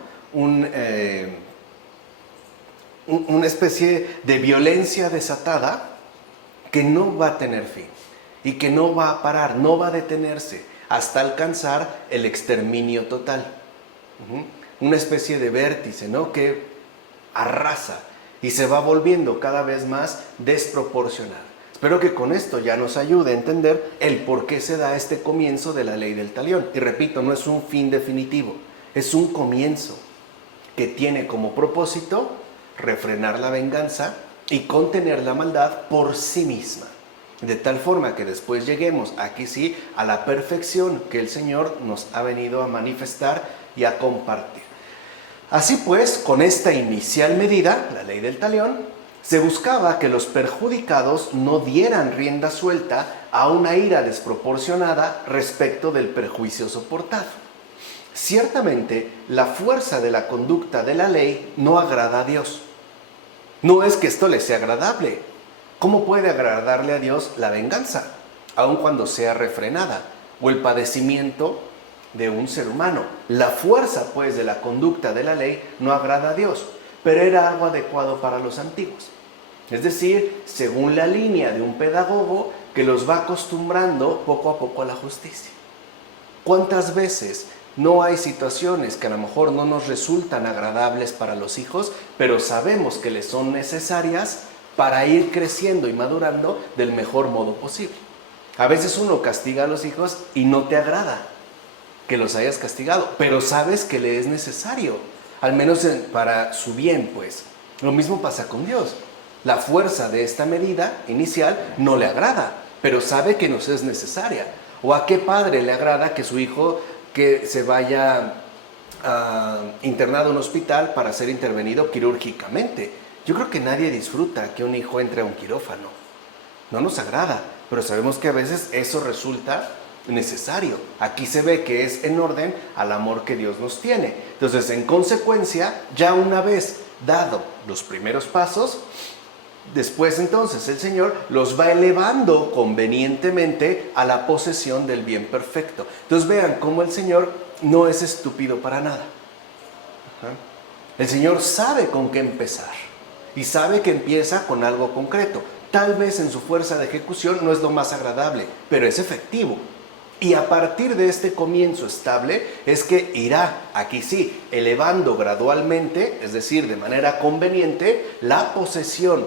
una especie de violencia desatada que no va a tener fin y que no va a parar, no va a detenerse hasta alcanzar el exterminio total. Una especie de vértice, ¿no?, que arrasa y se va volviendo cada vez más desproporcionada. Espero que con esto ya nos ayude a entender el por qué se da este comienzo de la ley del talión. Y repito, no es un fin definitivo, es un comienzo que tiene como propósito refrenar la venganza y contener la maldad por sí misma. De tal forma que después lleguemos, aquí sí, a la perfección que el Señor nos ha venido a manifestar y a compartir. Así pues, con esta inicial medida, la ley del talión, se buscaba que los perjudicados no dieran rienda suelta a una ira desproporcionada respecto del perjuicio soportado. Ciertamente, la fuerza de la conducta de la ley no agrada a Dios. No es que esto le sea agradable. ¿Cómo puede agradarle a Dios la venganza, aun cuando sea refrenada, o el padecimiento de un ser humano? La fuerza, pues, de la conducta de la ley no agrada a Dios, pero era algo adecuado para los antiguos. Es decir, según la línea de un pedagogo que los va acostumbrando poco a poco a la justicia. ¿Cuántas veces no hay situaciones que a lo mejor no nos resultan agradables para los hijos, pero sabemos que les son necesarias para ir creciendo y madurando del mejor modo posible? A veces uno castiga a los hijos y no te agrada que los hayas castigado, pero sabes que le es necesario, al menos para su bien, pues. Lo mismo pasa con Dios. La fuerza de esta medida inicial no le agrada, pero sabe que nos es necesaria. ¿O a qué padre le agrada que su hijo que se vaya internado a un hospital para ser intervenido quirúrgicamente? Yo creo que nadie disfruta que un hijo entre a un quirófano. No nos agrada, pero sabemos que a veces eso resulta necesario. Aquí se ve que es en orden al amor que Dios nos tiene. Entonces, en consecuencia, ya una vez dado los primeros pasos, después entonces el Señor los va elevando convenientemente a la posesión del bien perfecto. Entonces vean cómo el Señor no es estúpido para nada. El Señor sabe con qué empezar y sabe que empieza con algo concreto. Tal vez en su fuerza de ejecución no es lo más agradable, pero es efectivo. Y a partir de este comienzo estable es que irá, aquí sí, elevando gradualmente, es decir, de manera conveniente, la posesión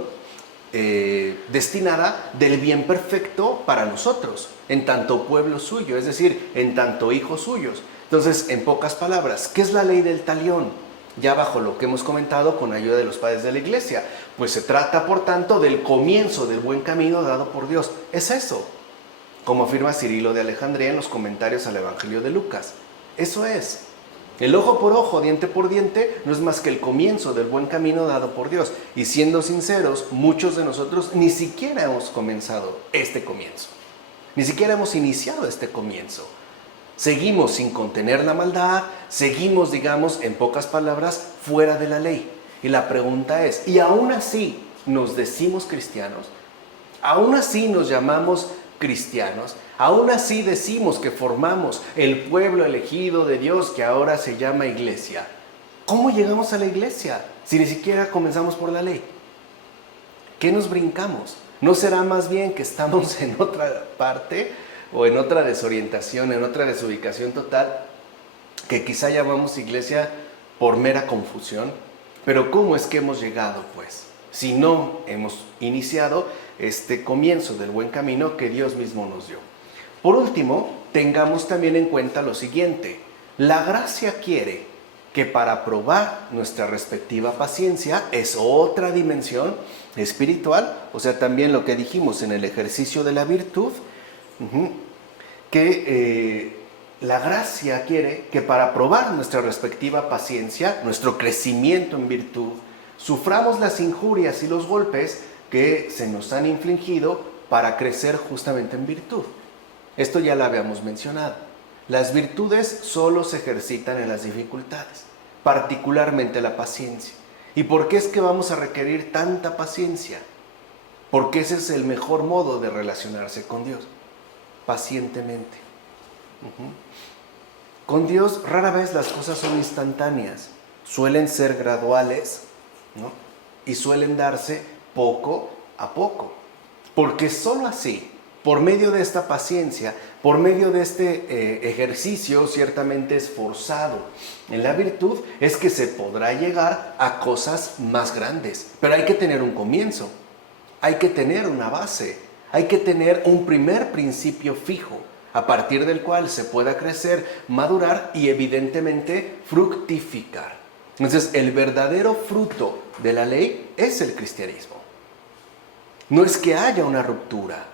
destinada del bien perfecto para nosotros, en tanto pueblo suyo, es decir, en tanto hijos suyos. Entonces, en pocas palabras, ¿qué es la ley del talión? Ya bajo lo que hemos comentado con ayuda de los padres de la iglesia, pues se trata, por tanto, del comienzo del buen camino dado por Dios. Es eso, como afirma Cirilo de Alejandría en los comentarios al Evangelio de Lucas. Eso es. El ojo por ojo, diente por diente, no es más que el comienzo del buen camino dado por Dios. Y siendo sinceros, muchos de nosotros ni siquiera hemos comenzado este comienzo. Ni siquiera hemos iniciado este comienzo. Seguimos sin contener la maldad, seguimos, digamos, en pocas palabras, fuera de la ley. Y la pregunta es, ¿y aún así nos decimos cristianos? ¿Aún así nos llamamos cristianos? ¿Aún así decimos que formamos el pueblo elegido de Dios que ahora se llama iglesia? ¿Cómo llegamos a la iglesia si ni siquiera comenzamos por la ley? ¿Qué nos brincamos? ¿No será más bien que estamos en otra parte o en otra desorientación, en otra desubicación total, que quizá llamamos iglesia por mera confusión? Pero ¿cómo es que hemos llegado, pues? Si no hemos iniciado este comienzo del buen camino que Dios mismo nos dio. Por último, tengamos también en cuenta lo siguiente. La gracia quiere que para probar nuestra respectiva paciencia, es otra dimensión espiritual, o sea, también lo que dijimos en el ejercicio de la virtud, que la gracia quiere que para probar nuestra respectiva paciencia, nuestro crecimiento en virtud, suframos las injurias y los golpes que se nos han infligido para crecer justamente en virtud. Esto ya lo habíamos mencionado. Las virtudes solo se ejercitan en las dificultades, particularmente la paciencia. ¿Y por qué es que vamos a requerir tanta paciencia? Porque ese es el mejor modo de relacionarse con Dios, pacientemente. Con Dios rara vez las cosas son instantáneas, suelen ser graduales, ¿no? Y suelen darse poco a poco, porque solo así, por medio de esta paciencia, por medio de este ejercicio ciertamente esforzado en la virtud, es que se podrá llegar a cosas más grandes. Pero hay que tener un comienzo, hay que tener una base, hay que tener un primer principio fijo, a partir del cual se pueda crecer, madurar y evidentemente fructificar. Entonces, el verdadero fruto de la ley es el cristianismo. No es que haya una ruptura,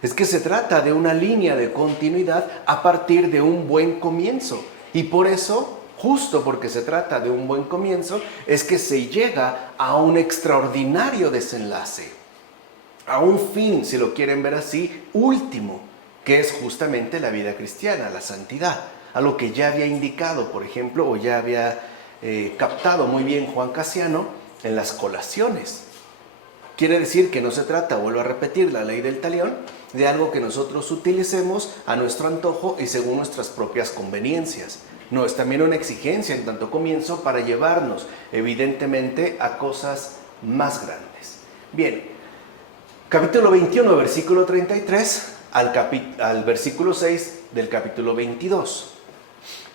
es que se trata de una línea de continuidad a partir de un buen comienzo. Y por eso, justo porque se trata de un buen comienzo, es que se llega a un extraordinario desenlace, a un fin, si lo quieren ver así, último, que es justamente la vida cristiana, la santidad. A lo que ya había indicado, por ejemplo, o ya había captado muy bien Juan Casiano en las colaciones. Quiere decir que no se trata, vuelvo a repetir, la ley del talión, de algo que nosotros utilicemos a nuestro antojo y según nuestras propias conveniencias. No, es también una exigencia en tanto comienzo para llevarnos, evidentemente, a cosas más grandes. Bien, capítulo 21, versículo 33, al versículo 6 del capítulo 22.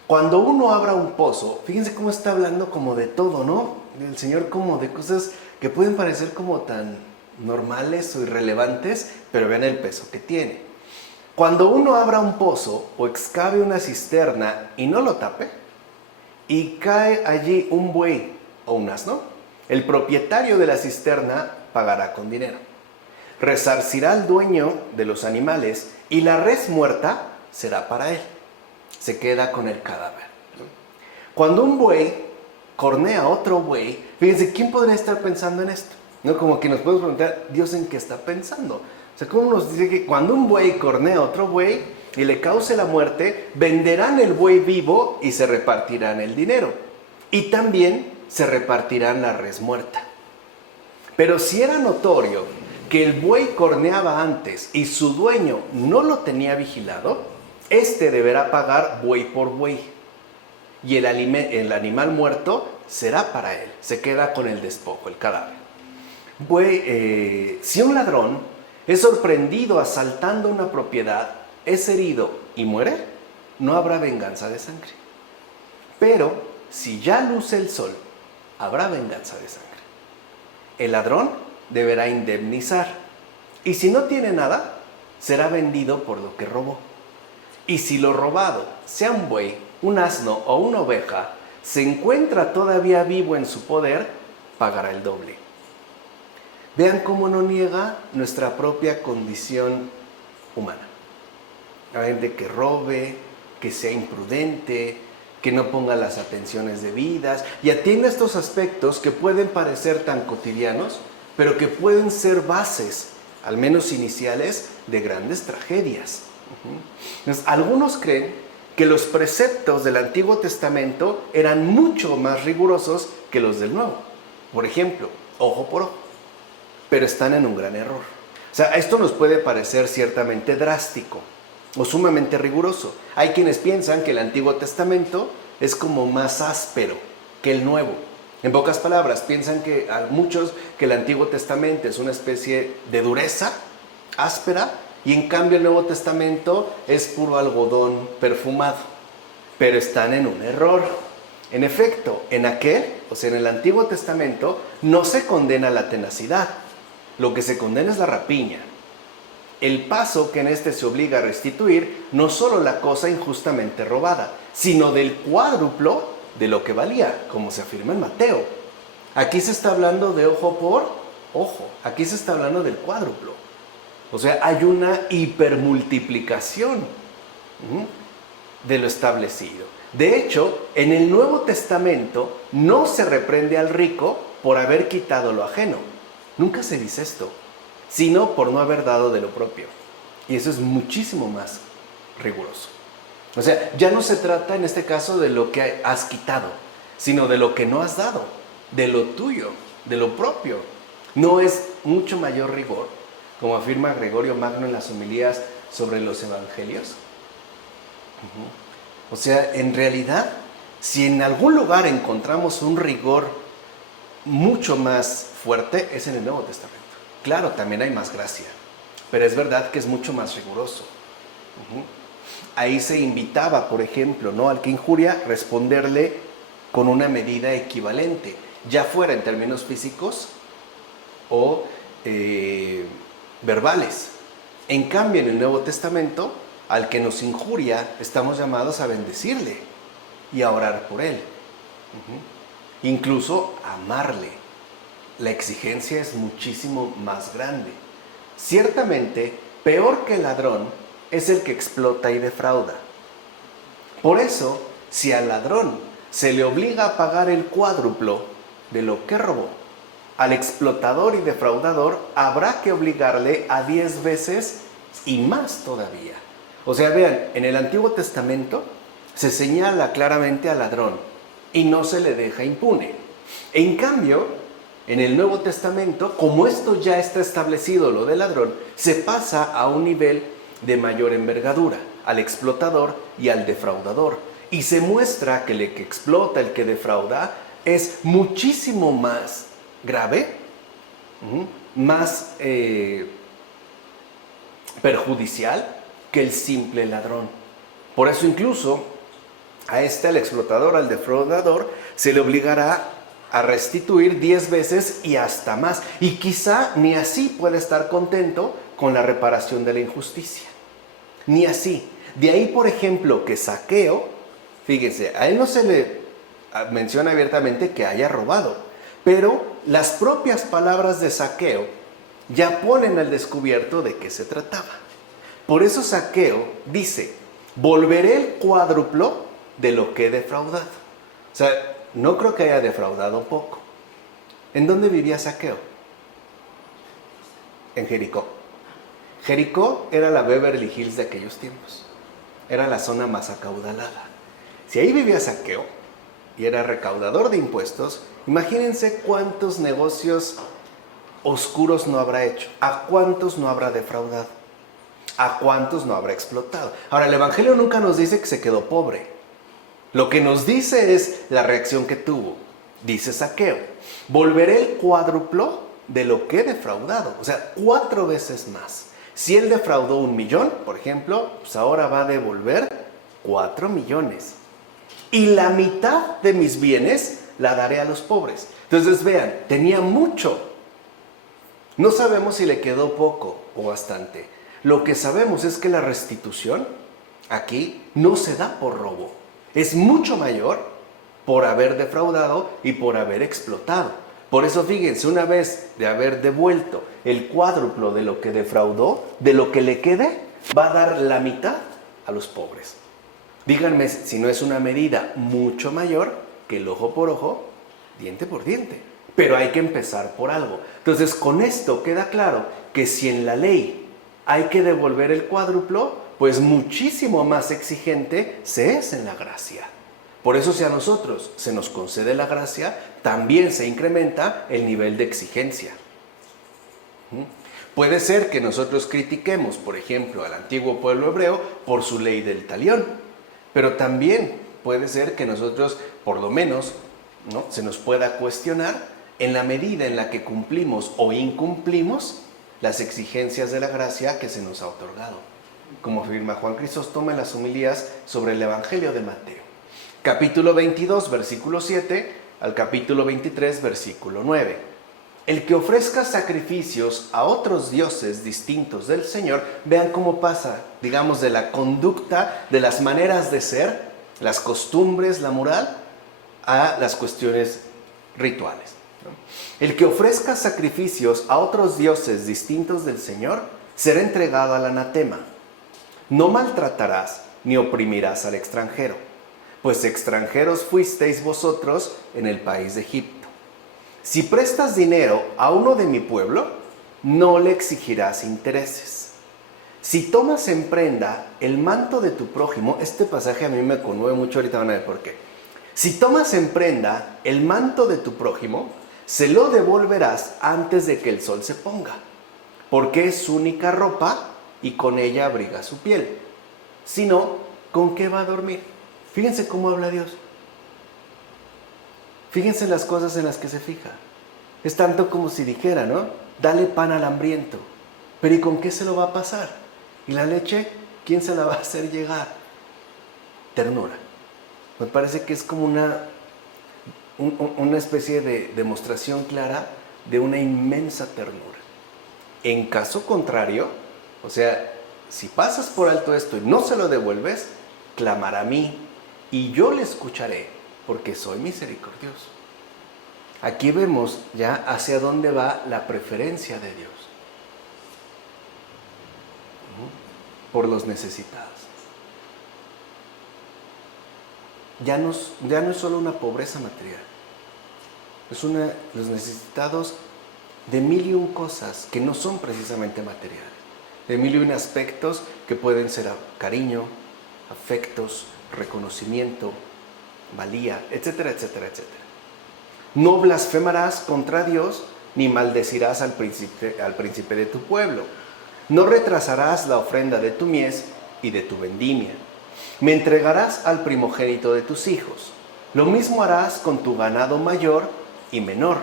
Cuando uno abra un pozo, fíjense cómo está hablando como de todo, ¿no? El Señor como de cosas que pueden parecer como tan normales o irrelevantes, pero vean el peso que tiene. Cuando uno abra un pozo o excave una cisterna y no lo tape, y cae allí un buey o un asno, el propietario de la cisterna pagará con dinero. Resarcirá al dueño de los animales y la res muerta será para él. Se queda con el cadáver. Cuando un buey cornea a otro buey, fíjense, ¿quién podría estar pensando en esto? ¿No? Como que nos podemos preguntar, ¿Dios en qué está pensando? O sea, ¿cómo nos dice que cuando un buey cornea a otro buey y le cause la muerte, venderán el buey vivo y se repartirán el dinero? Y también se repartirán la res muerta. Pero si era notorio que el buey corneaba antes y su dueño no lo tenía vigilado, éste deberá pagar buey por buey. Y el animal muerto será para él, se queda con el despojo, el cadáver. Si un ladrón es sorprendido asaltando una propiedad, es herido y muere, no habrá venganza de sangre. Pero si ya luce el sol, habrá venganza de sangre. El ladrón deberá indemnizar, y si no tiene nada, será vendido por lo que robó. Y si lo robado, sea un buey, un asno o una oveja, se encuentra todavía vivo en su poder, pagará el doble. Vean cómo no niega nuestra propia condición humana. Hay gente que robe, que sea imprudente, que no ponga las atenciones debidas y atiende estos aspectos que pueden parecer tan cotidianos, pero que pueden ser bases, al menos iniciales, de grandes tragedias. Entonces, algunos creen que los preceptos del Antiguo Testamento eran mucho más rigurosos que los del Nuevo. Por ejemplo, ojo por ojo. Pero están en un gran error. O sea, esto nos puede parecer ciertamente drástico o sumamente riguroso. Hay quienes piensan que el Antiguo Testamento es como más áspero que el Nuevo. En pocas palabras, piensan que a muchos que el Antiguo Testamento es una especie de dureza áspera y en cambio el Nuevo Testamento es puro algodón perfumado. Pero están en un error. En efecto, en el Antiguo Testamento no se condena la tenacidad. Lo que se condena es la rapiña. El paso que en este se obliga a restituir no solo la cosa injustamente robada, sino del cuádruplo de lo que valía, como se afirma en Mateo. Aquí se está hablando de ojo por ojo, aquí se está hablando del cuádruplo. O sea, hay una hipermultiplicación de lo establecido. De hecho, en el Nuevo Testamento no se reprende al rico por haber quitado lo ajeno. Nunca se dice esto, sino por no haber dado de lo propio. Y eso es muchísimo más riguroso. O sea, ya no se trata en este caso de lo que has quitado, sino de lo que no has dado, de lo tuyo, de lo propio. No es mucho mayor rigor, como afirma Gregorio Magno en las homilías sobre los evangelios. O sea, en realidad, si en algún lugar encontramos un rigor mucho más fuerte, es en el Nuevo Testamento. Claro, también hay más gracia, pero es verdad que es mucho más riguroso. Ahí se invitaba, por ejemplo, ¿no?, al que injuria, responderle con una medida equivalente, ya fuera en términos físicos o verbales. En cambio, en el Nuevo Testamento, al que nos injuria, estamos llamados a bendecirle y a orar por él. Incluso a amarle. La exigencia es muchísimo más grande. Ciertamente, peor que el ladrón es el que explota y defrauda. Por eso, si al ladrón se le obliga a pagar el cuádruplo de lo que robó, al explotador y defraudador habrá que obligarle a 10 veces y más todavía. O sea, vean, en el Antiguo Testamento se señala claramente al ladrón y no se le deja impune. En cambio, en el Nuevo Testamento, como esto ya está establecido, lo del ladrón, se pasa a un nivel de mayor envergadura, al explotador y al defraudador. Y se muestra que el que explota, el que defrauda, es muchísimo más grave, más perjudicial que el simple ladrón. Por eso incluso al explotador, al defraudador, se le obligará a restituir 10 veces y hasta más. Y quizá ni así puede estar contento con la reparación de la injusticia. Ni así. De ahí, por ejemplo, que Zaqueo, fíjense, a él no se le menciona abiertamente que haya robado, pero las propias palabras de Zaqueo ya ponen al descubierto de qué se trataba. Por eso Zaqueo dice: volveré el cuádruplo de lo que he defraudado. O sea, no creo que haya defraudado poco. ¿En dónde vivía Zaqueo? En Jericó. Jericó era la Beverly Hills de aquellos tiempos. Era la zona más acaudalada. Si ahí vivía Zaqueo y era recaudador de impuestos, imagínense cuántos negocios oscuros no habrá hecho, a cuántos no habrá defraudado, a cuántos no habrá explotado. Ahora, el Evangelio nunca nos dice que se quedó pobre. Lo que nos dice es la reacción que tuvo. Dice Zaqueo: volveré el cuádruplo de lo que he defraudado. O sea, 4 veces más. Si él defraudó 1 millón, por ejemplo, pues ahora va a devolver 4 millones. Y la mitad de mis bienes la daré a los pobres. Entonces vean, tenía mucho. No sabemos si le quedó poco o bastante. Lo que sabemos es que la restitución aquí no se da por robo. Es mucho mayor por haber defraudado y por haber explotado. Por eso fíjense, una vez de haber devuelto el cuádruplo de lo que defraudó, de lo que le quede, va a dar la mitad a los pobres. Díganme si no es una medida mucho mayor que el ojo por ojo, diente por diente. Pero hay que empezar por algo. Entonces, con esto queda claro que si en la ley hay que devolver el cuádruplo, pues muchísimo más exigente se es en la gracia. Por eso, si a nosotros se nos concede la gracia, también se incrementa el nivel de exigencia. Puede ser que nosotros critiquemos, por ejemplo, al antiguo pueblo hebreo por su ley del talión, pero también puede ser que nosotros, por lo menos, ¿no?, se nos pueda cuestionar en la medida en la que cumplimos o incumplimos las exigencias de la gracia que se nos ha otorgado, como afirma Juan Crisóstomo en las homilías sobre el Evangelio de Mateo. Capítulo 22, versículo 7 al capítulo 23, versículo 9. El que ofrezca sacrificios a otros dioses distintos del Señor, vean cómo pasa, digamos, de la conducta, de las maneras de ser, las costumbres, la moral, a las cuestiones rituales, ¿no? El que ofrezca sacrificios a otros dioses distintos del Señor, será entregado al anatema. No maltratarás ni oprimirás al extranjero, pues extranjeros fuisteis vosotros en el país de Egipto. Si prestas dinero a uno de mi pueblo, no le exigirás intereses. Si tomas en prenda el manto de tu prójimo, este pasaje a mí me conmueve mucho, ahorita van a ver por qué. Si tomas en prenda el manto de tu prójimo, se lo devolverás antes de que el sol se ponga, porque es su única ropa y con ella abriga su piel. Si no, ¿con qué va a dormir? Fíjense cómo habla Dios. Fíjense las cosas en las que se fija. Es tanto como si dijera, ¿no? Dale pan al hambriento. Pero ¿y con qué se lo va a pasar? ¿Y la leche? ¿Quién se la va a hacer llegar? Ternura. Me parece que es como una especie de demostración clara de una inmensa ternura. En caso contrario, o sea, si pasas por alto esto y no se lo devuelves, clamará a mí y yo le escucharé, porque soy misericordioso. Aquí vemos ya hacia dónde va la preferencia de Dios por los necesitados. Ya no es solo una pobreza material, es los necesitados de 1001 cosas que no son precisamente materiales, de 1001 aspectos que pueden ser cariño, afectos, reconocimiento, valía, etcétera, etcétera, etcétera. No blasfemarás contra Dios, ni maldecirás al príncipe de tu pueblo. No retrasarás la ofrenda de tu mies y de tu vendimia. Me entregarás al primogénito de tus hijos. Lo mismo harás con tu ganado mayor y menor.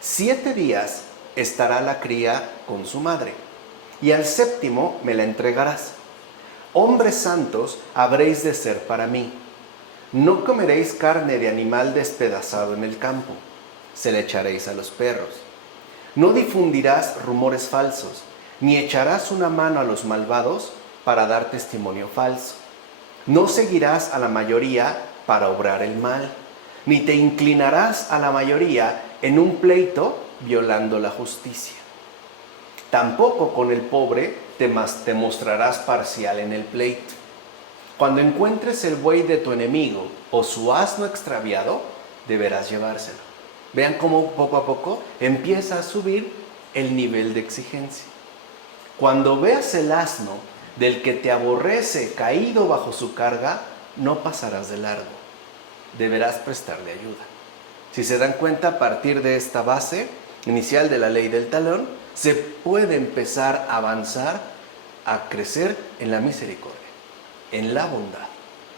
7 días estará la cría con su madre, y al 7º me la entregarás. Hombres santos habréis de ser para mí. No comeréis carne de animal despedazado en el campo, se le echaréis a los perros. No difundirás rumores falsos, ni echarás una mano a los malvados para dar testimonio falso. No seguirás a la mayoría para obrar el mal, ni te inclinarás a la mayoría en un pleito violando la justicia. Tampoco con el pobre te mostrarás parcial en el pleito. Cuando encuentres el buey de tu enemigo o su asno extraviado, deberás llevárselo. Vean cómo poco a poco empieza a subir el nivel de exigencia. Cuando veas el asno del que te aborrece caído bajo su carga, no pasarás de largo. Deberás prestarle ayuda. Si se dan cuenta, a partir de esta base inicial de la ley del talón, se puede empezar a avanzar, a crecer en la misericordia, en la bondad,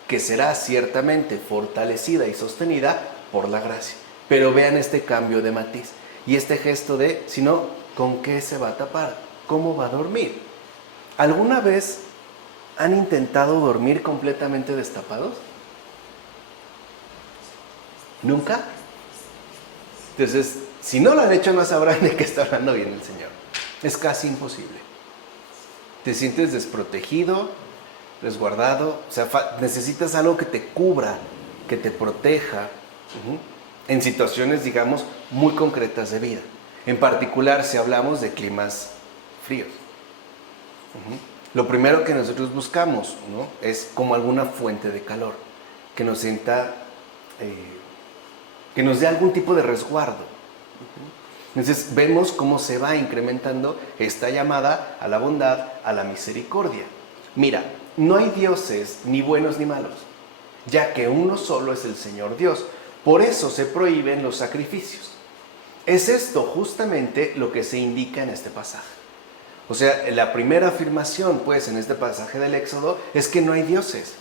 que será ciertamente fortalecida y sostenida por la gracia. Pero vean este cambio de matiz y este gesto de, si no, ¿con qué se va a tapar? ¿Cómo va a dormir? ¿Alguna vez han intentado dormir completamente destapados? ¿Nunca? Entonces, si no lo han hecho, no sabrán de qué está hablando bien el Señor. Es casi imposible. Te sientes desprotegido, resguardado, o sea, necesitas algo que te cubra, que te proteja, en situaciones, digamos, muy concretas de vida. En particular, si hablamos de climas fríos. Lo primero que nosotros buscamos, ¿no?, es como alguna fuente de calor, que nos sienta, que nos dé algún tipo de resguardo. Entonces vemos cómo se va incrementando esta llamada a la bondad, a la misericordia. Mira, no hay dioses ni buenos ni malos, ya que uno solo es el Señor Dios. Por eso se prohíben los sacrificios. Es esto justamente lo que se indica en este pasaje. O sea, la primera afirmación, pues, en este pasaje del Éxodo es que no hay dioses,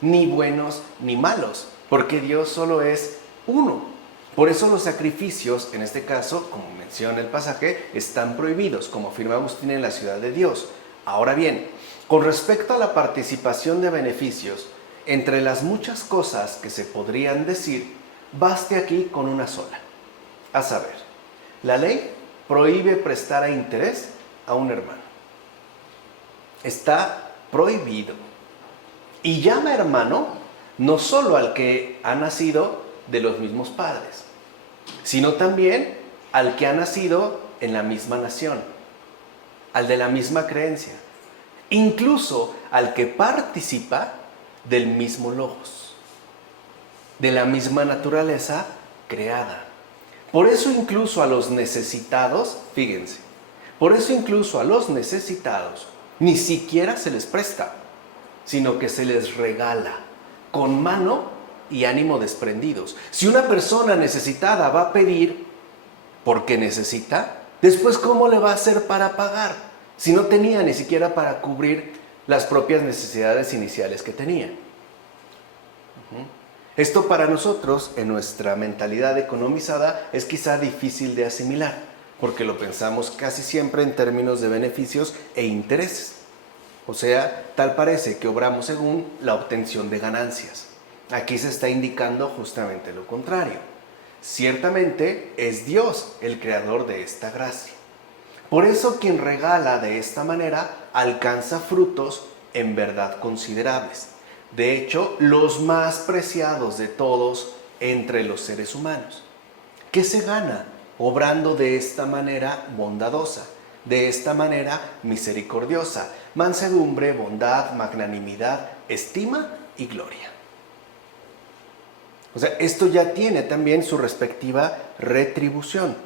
ni buenos ni malos, porque Dios solo es uno. Por eso los sacrificios, en este caso, como menciona el pasaje, están prohibidos, como afirma Agustín en la ciudad de Dios. Ahora bien, con respecto a la participación de beneficios, entre las muchas cosas que se podrían decir, baste aquí con una sola. A saber, la ley prohíbe prestar a interés a un hermano. Está prohibido. Y llama hermano no solo al que ha nacido de los mismos padres, sino también al que ha nacido en la misma nación, al de la misma creencia, incluso al que participa del mismo logos, de la misma naturaleza creada. Por eso incluso a los necesitados, fíjense, por eso incluso a los necesitados ni siquiera se les presta, sino que se les regala con mano y ánimo desprendidos. Si una persona necesitada va a pedir porque necesita, después ¿cómo le va a hacer para pagar? Si no tenía ni siquiera para cubrir las propias necesidades iniciales que tenía. Esto para nosotros, en nuestra mentalidad economizada, es quizá difícil de asimilar, porque lo pensamos casi siempre en términos de beneficios e intereses. O sea, tal parece que obramos según la obtención de ganancias. Aquí se está indicando justamente lo contrario. Ciertamente es Dios el creador de esta gracia. Por eso quien regala de esta manera alcanza frutos en verdad considerables. De hecho, los más preciados de todos entre los seres humanos. ¿Qué se gana obrando de esta manera bondadosa, de esta manera misericordiosa? Mansedumbre, bondad, magnanimidad, estima y gloria. O sea, esto ya tiene también su respectiva retribución,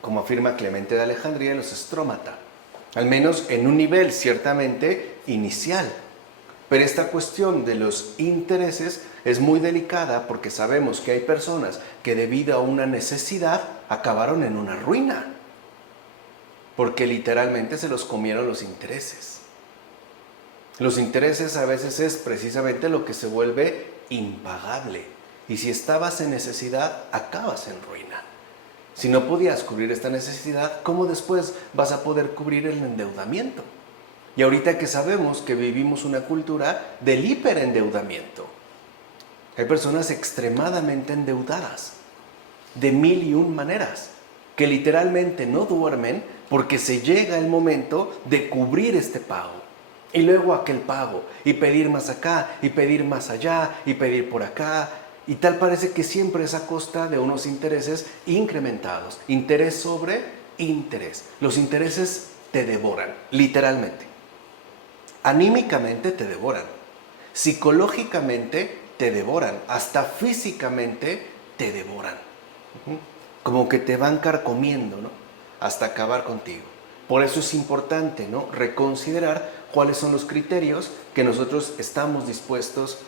como afirma Clemente de Alejandría en los Estrómata, al menos en un nivel ciertamente inicial. Pero esta cuestión de los intereses es muy delicada porque sabemos que hay personas que debido a una necesidad acabaron en una ruina, porque literalmente se los comieron los intereses. Los intereses a veces es precisamente lo que se vuelve impagable. Y si estabas en necesidad, acabas en ruina. Si no podías cubrir esta necesidad, ¿cómo después vas a poder cubrir el endeudamiento? Y ahorita que sabemos que vivimos una cultura del hiperendeudamiento, hay personas extremadamente endeudadas, de mil y un maneras, que literalmente no duermen porque se llega el momento de cubrir este pago. Y luego aquel pago, y pedir más acá, y pedir más allá, y pedir por acá. Y tal parece que siempre es a costa de unos intereses incrementados. Interés sobre interés. Los intereses te devoran, literalmente. Anímicamente te devoran. Psicológicamente te devoran. Hasta físicamente te devoran. Como que te van carcomiendo, ¿no?, hasta acabar contigo. Por eso es importante, ¿no?, reconsiderar cuáles son los criterios que nosotros estamos dispuestos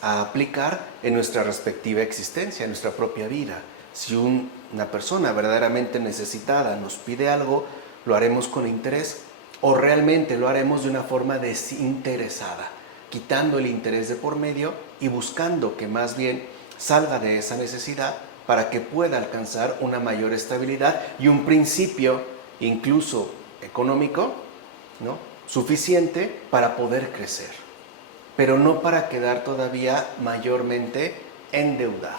a aplicar en nuestra respectiva existencia, en nuestra propia vida. Si una persona verdaderamente necesitada nos pide algo, ¿lo haremos con interés o realmente lo haremos de una forma desinteresada, quitando el interés de por medio y buscando que más bien salga de esa necesidad para que pueda alcanzar una mayor estabilidad y un principio incluso económico, ¿no?, suficiente para poder crecer, pero no para quedar todavía mayormente endeudado?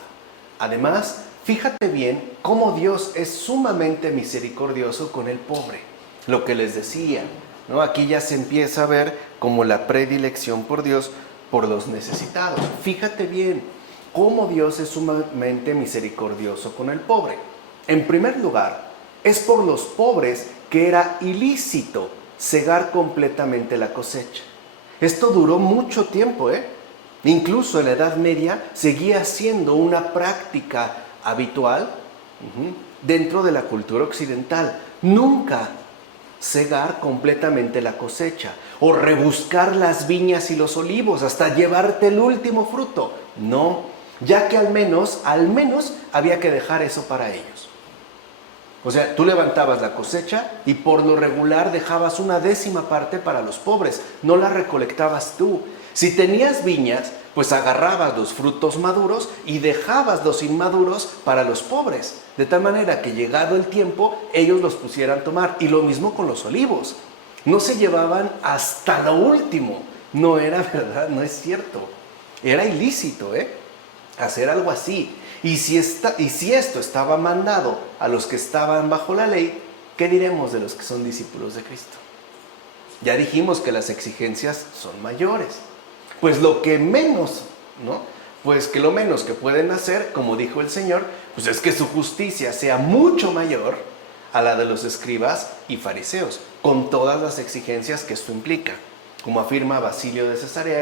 Además, fíjate bien cómo Dios es sumamente misericordioso con el pobre. Lo que les decía, ¿no? Aquí ya se empieza a ver como la predilección por Dios por los necesitados. Fíjate bien cómo Dios es sumamente misericordioso con el pobre. En primer lugar, es por los pobres que era ilícito cegar completamente la cosecha. Esto duró mucho tiempo, Incluso en la Edad Media seguía siendo una práctica habitual dentro de la cultura occidental. Nunca cegar completamente la cosecha o rebuscar las viñas y los olivos hasta llevarte el último fruto. No, ya que al menos había que dejar eso para ellos. O sea, tú levantabas la cosecha y por lo regular dejabas una décima parte para los pobres, no la recolectabas tú. Si tenías viñas, pues agarrabas los frutos maduros y dejabas los inmaduros para los pobres, de tal manera que llegado el tiempo ellos los pusieran a tomar. Y lo mismo con los olivos, no se llevaban hasta lo último. No era verdad, no es cierto. Era ilícito, hacer algo así. Y si esto estaba mandado a los que estaban bajo la ley, ¿qué diremos de los que son discípulos de Cristo? Ya dijimos que las exigencias son mayores. Pues lo menos que pueden hacer, como dijo el Señor, pues es que su justicia sea mucho mayor a la de los escribas y fariseos, con todas las exigencias que esto implica, como afirma Basilio de Cesarea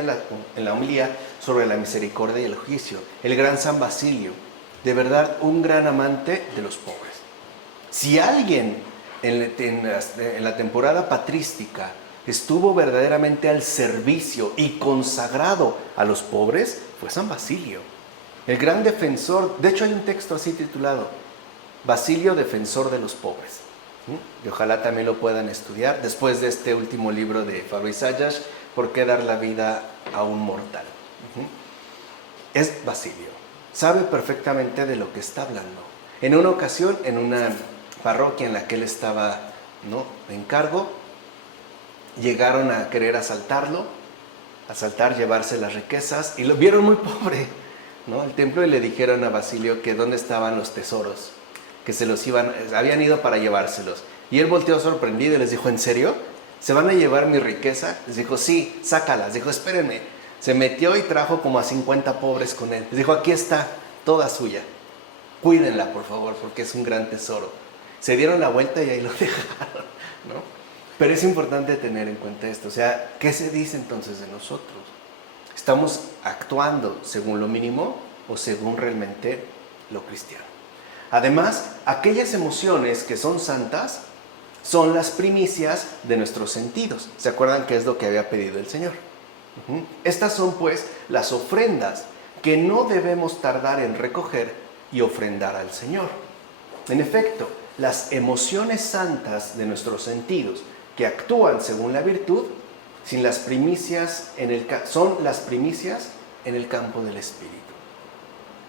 en la homilía sobre la misericordia y el juicio. El gran San Basilio, de verdad un gran amante de los pobres. Si alguien en la temporada patrística estuvo verdaderamente al servicio y consagrado a los pobres, fue San Basilio, el gran defensor. De hecho hay un texto así titulado Basilio, defensor de los pobres, y ojalá también lo puedan estudiar después de este último libro de Fabio Sayas, ¿Por qué dar la vida a un mortal? Es Basilio, sabe perfectamente de lo que está hablando. En una ocasión, en una parroquia en la que él estaba, en cargo, llegaron a querer llevarse las riquezas y lo vieron muy pobre, el templo, y le dijeron a Basilio que dónde estaban los tesoros, que habían ido para llevárselos. Y él volteó sorprendido y les dijo, ¿en serio? ¿Se van a llevar mi riqueza? Les dijo, sí, sácalas. Dijo, espérenme. Se metió y trajo como a 50 pobres con él. Les dijo, aquí está, toda suya. Cuídenla, por favor, porque es un gran tesoro. Se dieron la vuelta y ahí lo dejaron, Pero es importante tener en cuenta esto. O sea, ¿qué se dice entonces de nosotros? ¿Estamos actuando según lo mínimo o según realmente lo cristiano? Además, aquellas emociones que son santas son las primicias de nuestros sentidos. ¿Se acuerdan qué es lo que había pedido el Señor? Estas son pues las ofrendas que no debemos tardar en recoger y ofrendar al Señor. En efecto, las emociones santas de nuestros sentidos que actúan según la virtud son las primicias en el campo del Espíritu.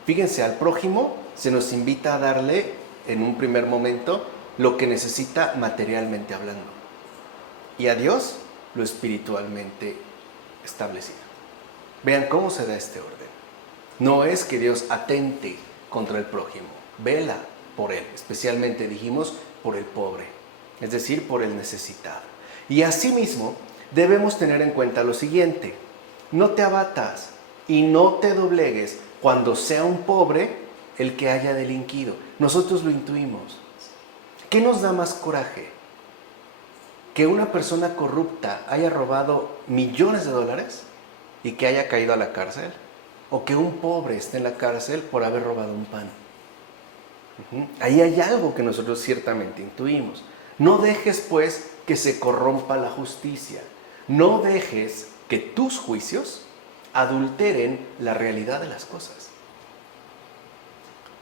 Fíjense, al prójimo se nos invita a darle en un primer momento lo que necesita materialmente hablando, y a Dios lo espiritualmente establecido. Vean cómo se da este orden. No es que Dios atente contra el prójimo, vela por él, especialmente dijimos por el pobre, es decir, por el necesitado. Y asimismo debemos tener en cuenta lo siguiente: no te abatas y no te doblegues cuando sea un pobre el que haya delinquido. Nosotros lo intuimos. ¿Qué nos da más coraje? ¿Que una persona corrupta haya robado millones de dólares y que haya caído a la cárcel? ¿O que un pobre esté en la cárcel por haber robado un pan? Ahí hay algo que nosotros ciertamente intuimos. No dejes pues que se corrompa la justicia. No dejes que tus juicios adulteren la realidad de las cosas.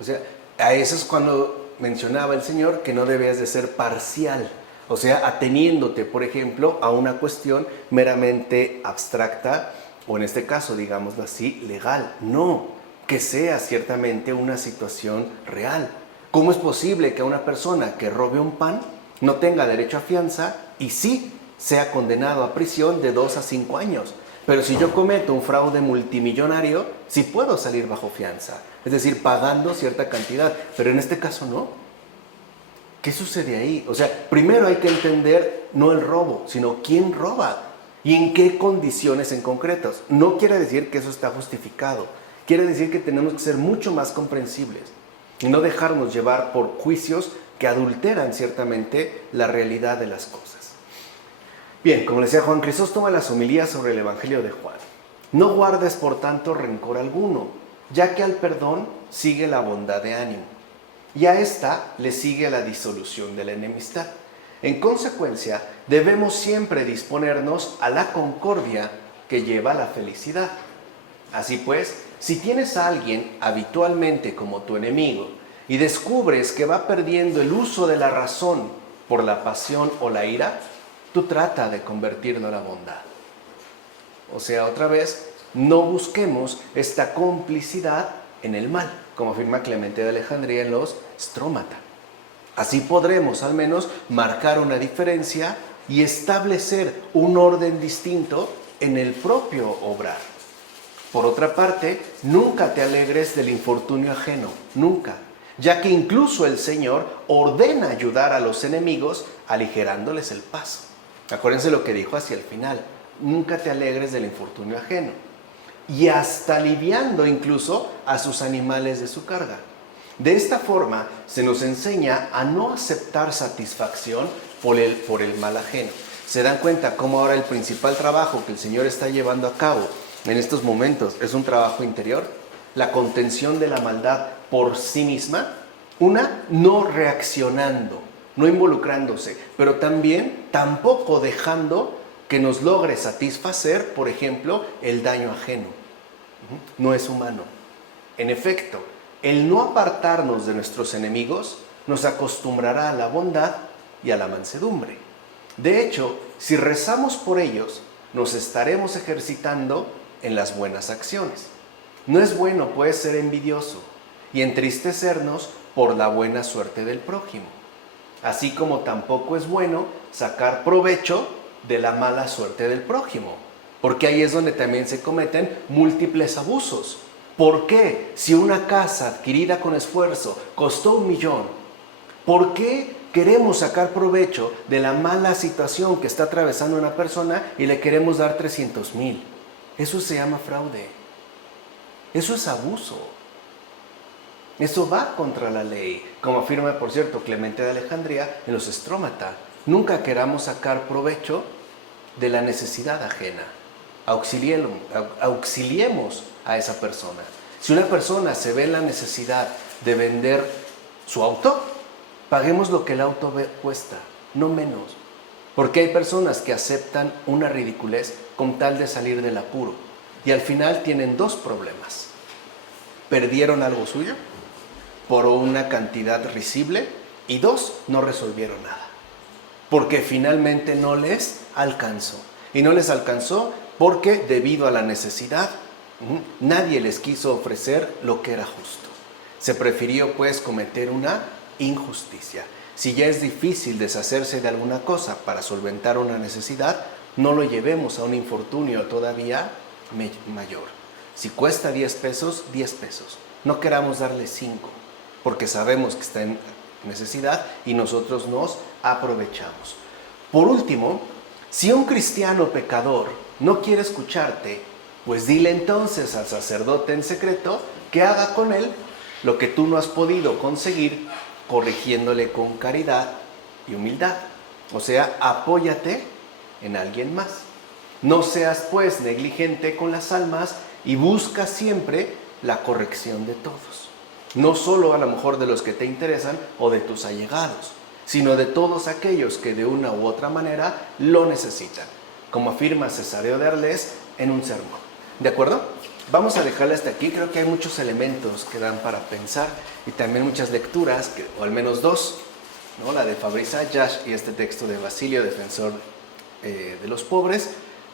O sea, a eso es cuando mencionaba el Señor que no debes de ser parcial. O sea, ateniéndote, por ejemplo, a una cuestión meramente abstracta, o en este caso, digámoslo así, legal. No, que sea ciertamente una situación real. ¿Cómo es posible que a una persona que robe un pan no tenga derecho a fianza y sí sea condenado a prisión de 2 a 5 años? Pero si yo cometo un fraude multimillonario, sí puedo salir bajo fianza. Es decir, pagando cierta cantidad. Pero en este caso no. ¿Qué sucede ahí? O sea, primero hay que entender no el robo, sino quién roba y en qué condiciones en concretos. No quiere decir que eso está justificado. Quiere decir que tenemos que ser mucho más comprensibles y no dejarnos llevar por juicios que adulteran ciertamente la realidad de las cosas. Bien, como le decía Juan Crisóstomo en las homilías sobre el Evangelio de Juan, no guardes por tanto rencor alguno, ya que al perdón sigue la bondad de ánimo, y a esta le sigue la disolución de la enemistad. En consecuencia, debemos siempre disponernos a la concordia que lleva a la felicidad. Así pues, si tienes a alguien habitualmente como tu enemigo y descubres que va perdiendo el uso de la razón por la pasión o la ira, tú trata de convertirlo a la bondad. O sea, otra vez, no busquemos esta complicidad en el mal, como afirma Clemente de Alejandría en los Strómata. Así podremos al menos marcar una diferencia y establecer un orden distinto en el propio obrar. Por otra parte, nunca te alegres del infortunio ajeno, nunca, ya que incluso el Señor ordena ayudar a los enemigos aligerándoles el paso. Acuérdense lo que dijo hacia el final, nunca te alegres del infortunio ajeno. Y hasta aliviando incluso a sus animales de su carga. De esta forma se nos enseña a no aceptar satisfacción por el mal ajeno. ¿Se dan cuenta cómo ahora el principal trabajo que el Señor está llevando a cabo en estos momentos es un trabajo interior? La contención de la maldad por sí misma. Una, no reaccionando, no involucrándose, pero también tampoco dejando que nos logre satisfacer, por ejemplo, el daño ajeno. No es humano. En efecto, el no apartarnos de nuestros enemigos nos acostumbrará a la bondad y a la mansedumbre. De hecho, si rezamos por ellos, nos estaremos ejercitando en las buenas acciones. No es bueno, pues, ser envidioso y entristecernos por la buena suerte del prójimo, así como tampoco es bueno sacar provecho de la mala suerte del prójimo, porque ahí es donde también se cometen múltiples abusos. ¿Por qué? Si una casa adquirida con esfuerzo costó 1 millón, ¿por qué queremos sacar provecho de la mala situación que está atravesando una persona y le queremos dar 300,000? Eso se llama fraude. Eso es abuso. Eso va contra la ley, como afirma, por cierto, Clemente de Alejandría en los Strómata. Nunca queramos sacar provecho de la necesidad ajena. Auxiliemos a esa persona. Si una persona se ve en la necesidad de vender su auto, paguemos lo que el auto cuesta, no menos. Porque hay personas que aceptan una ridiculez con tal de salir del apuro y al final tienen 2 problemas. Perdieron algo suyo por una cantidad risible y 2, no resolvieron nada. Porque finalmente no les alcanzó. Y no les alcanzó porque debido a la necesidad, nadie les quiso ofrecer lo que era justo. Se prefirió pues cometer una injusticia. Si ya es difícil deshacerse de alguna cosa para solventar una necesidad, no lo llevemos a un infortunio todavía mayor. Si cuesta 10 pesos, 10 pesos. No queramos darle 5, porque sabemos que está en necesidad y nosotros nos aprovechamos. Por último, si un cristiano pecador no quiere escucharte, pues dile entonces al sacerdote en secreto que haga con él lo que tú no has podido conseguir, corrigiéndole con caridad y humildad. O sea, apóyate en alguien más. No seas pues negligente con las almas y busca siempre la corrección de todos. No solo a lo mejor de los que te interesan o de tus allegados, sino de todos aquellos que de una u otra manera lo necesitan, como afirma Cesáreo de Arles en un sermón. ¿De acuerdo? Vamos a dejarle hasta aquí. Creo que hay muchos elementos que dan para pensar y también muchas lecturas, o al menos dos, ¿no? La de Fabrice Ayash y este texto de Basilio, defensor de los pobres,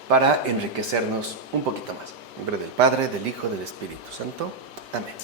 para enriquecernos un poquito más. En nombre del Padre, del Hijo, del Espíritu Santo. Amén.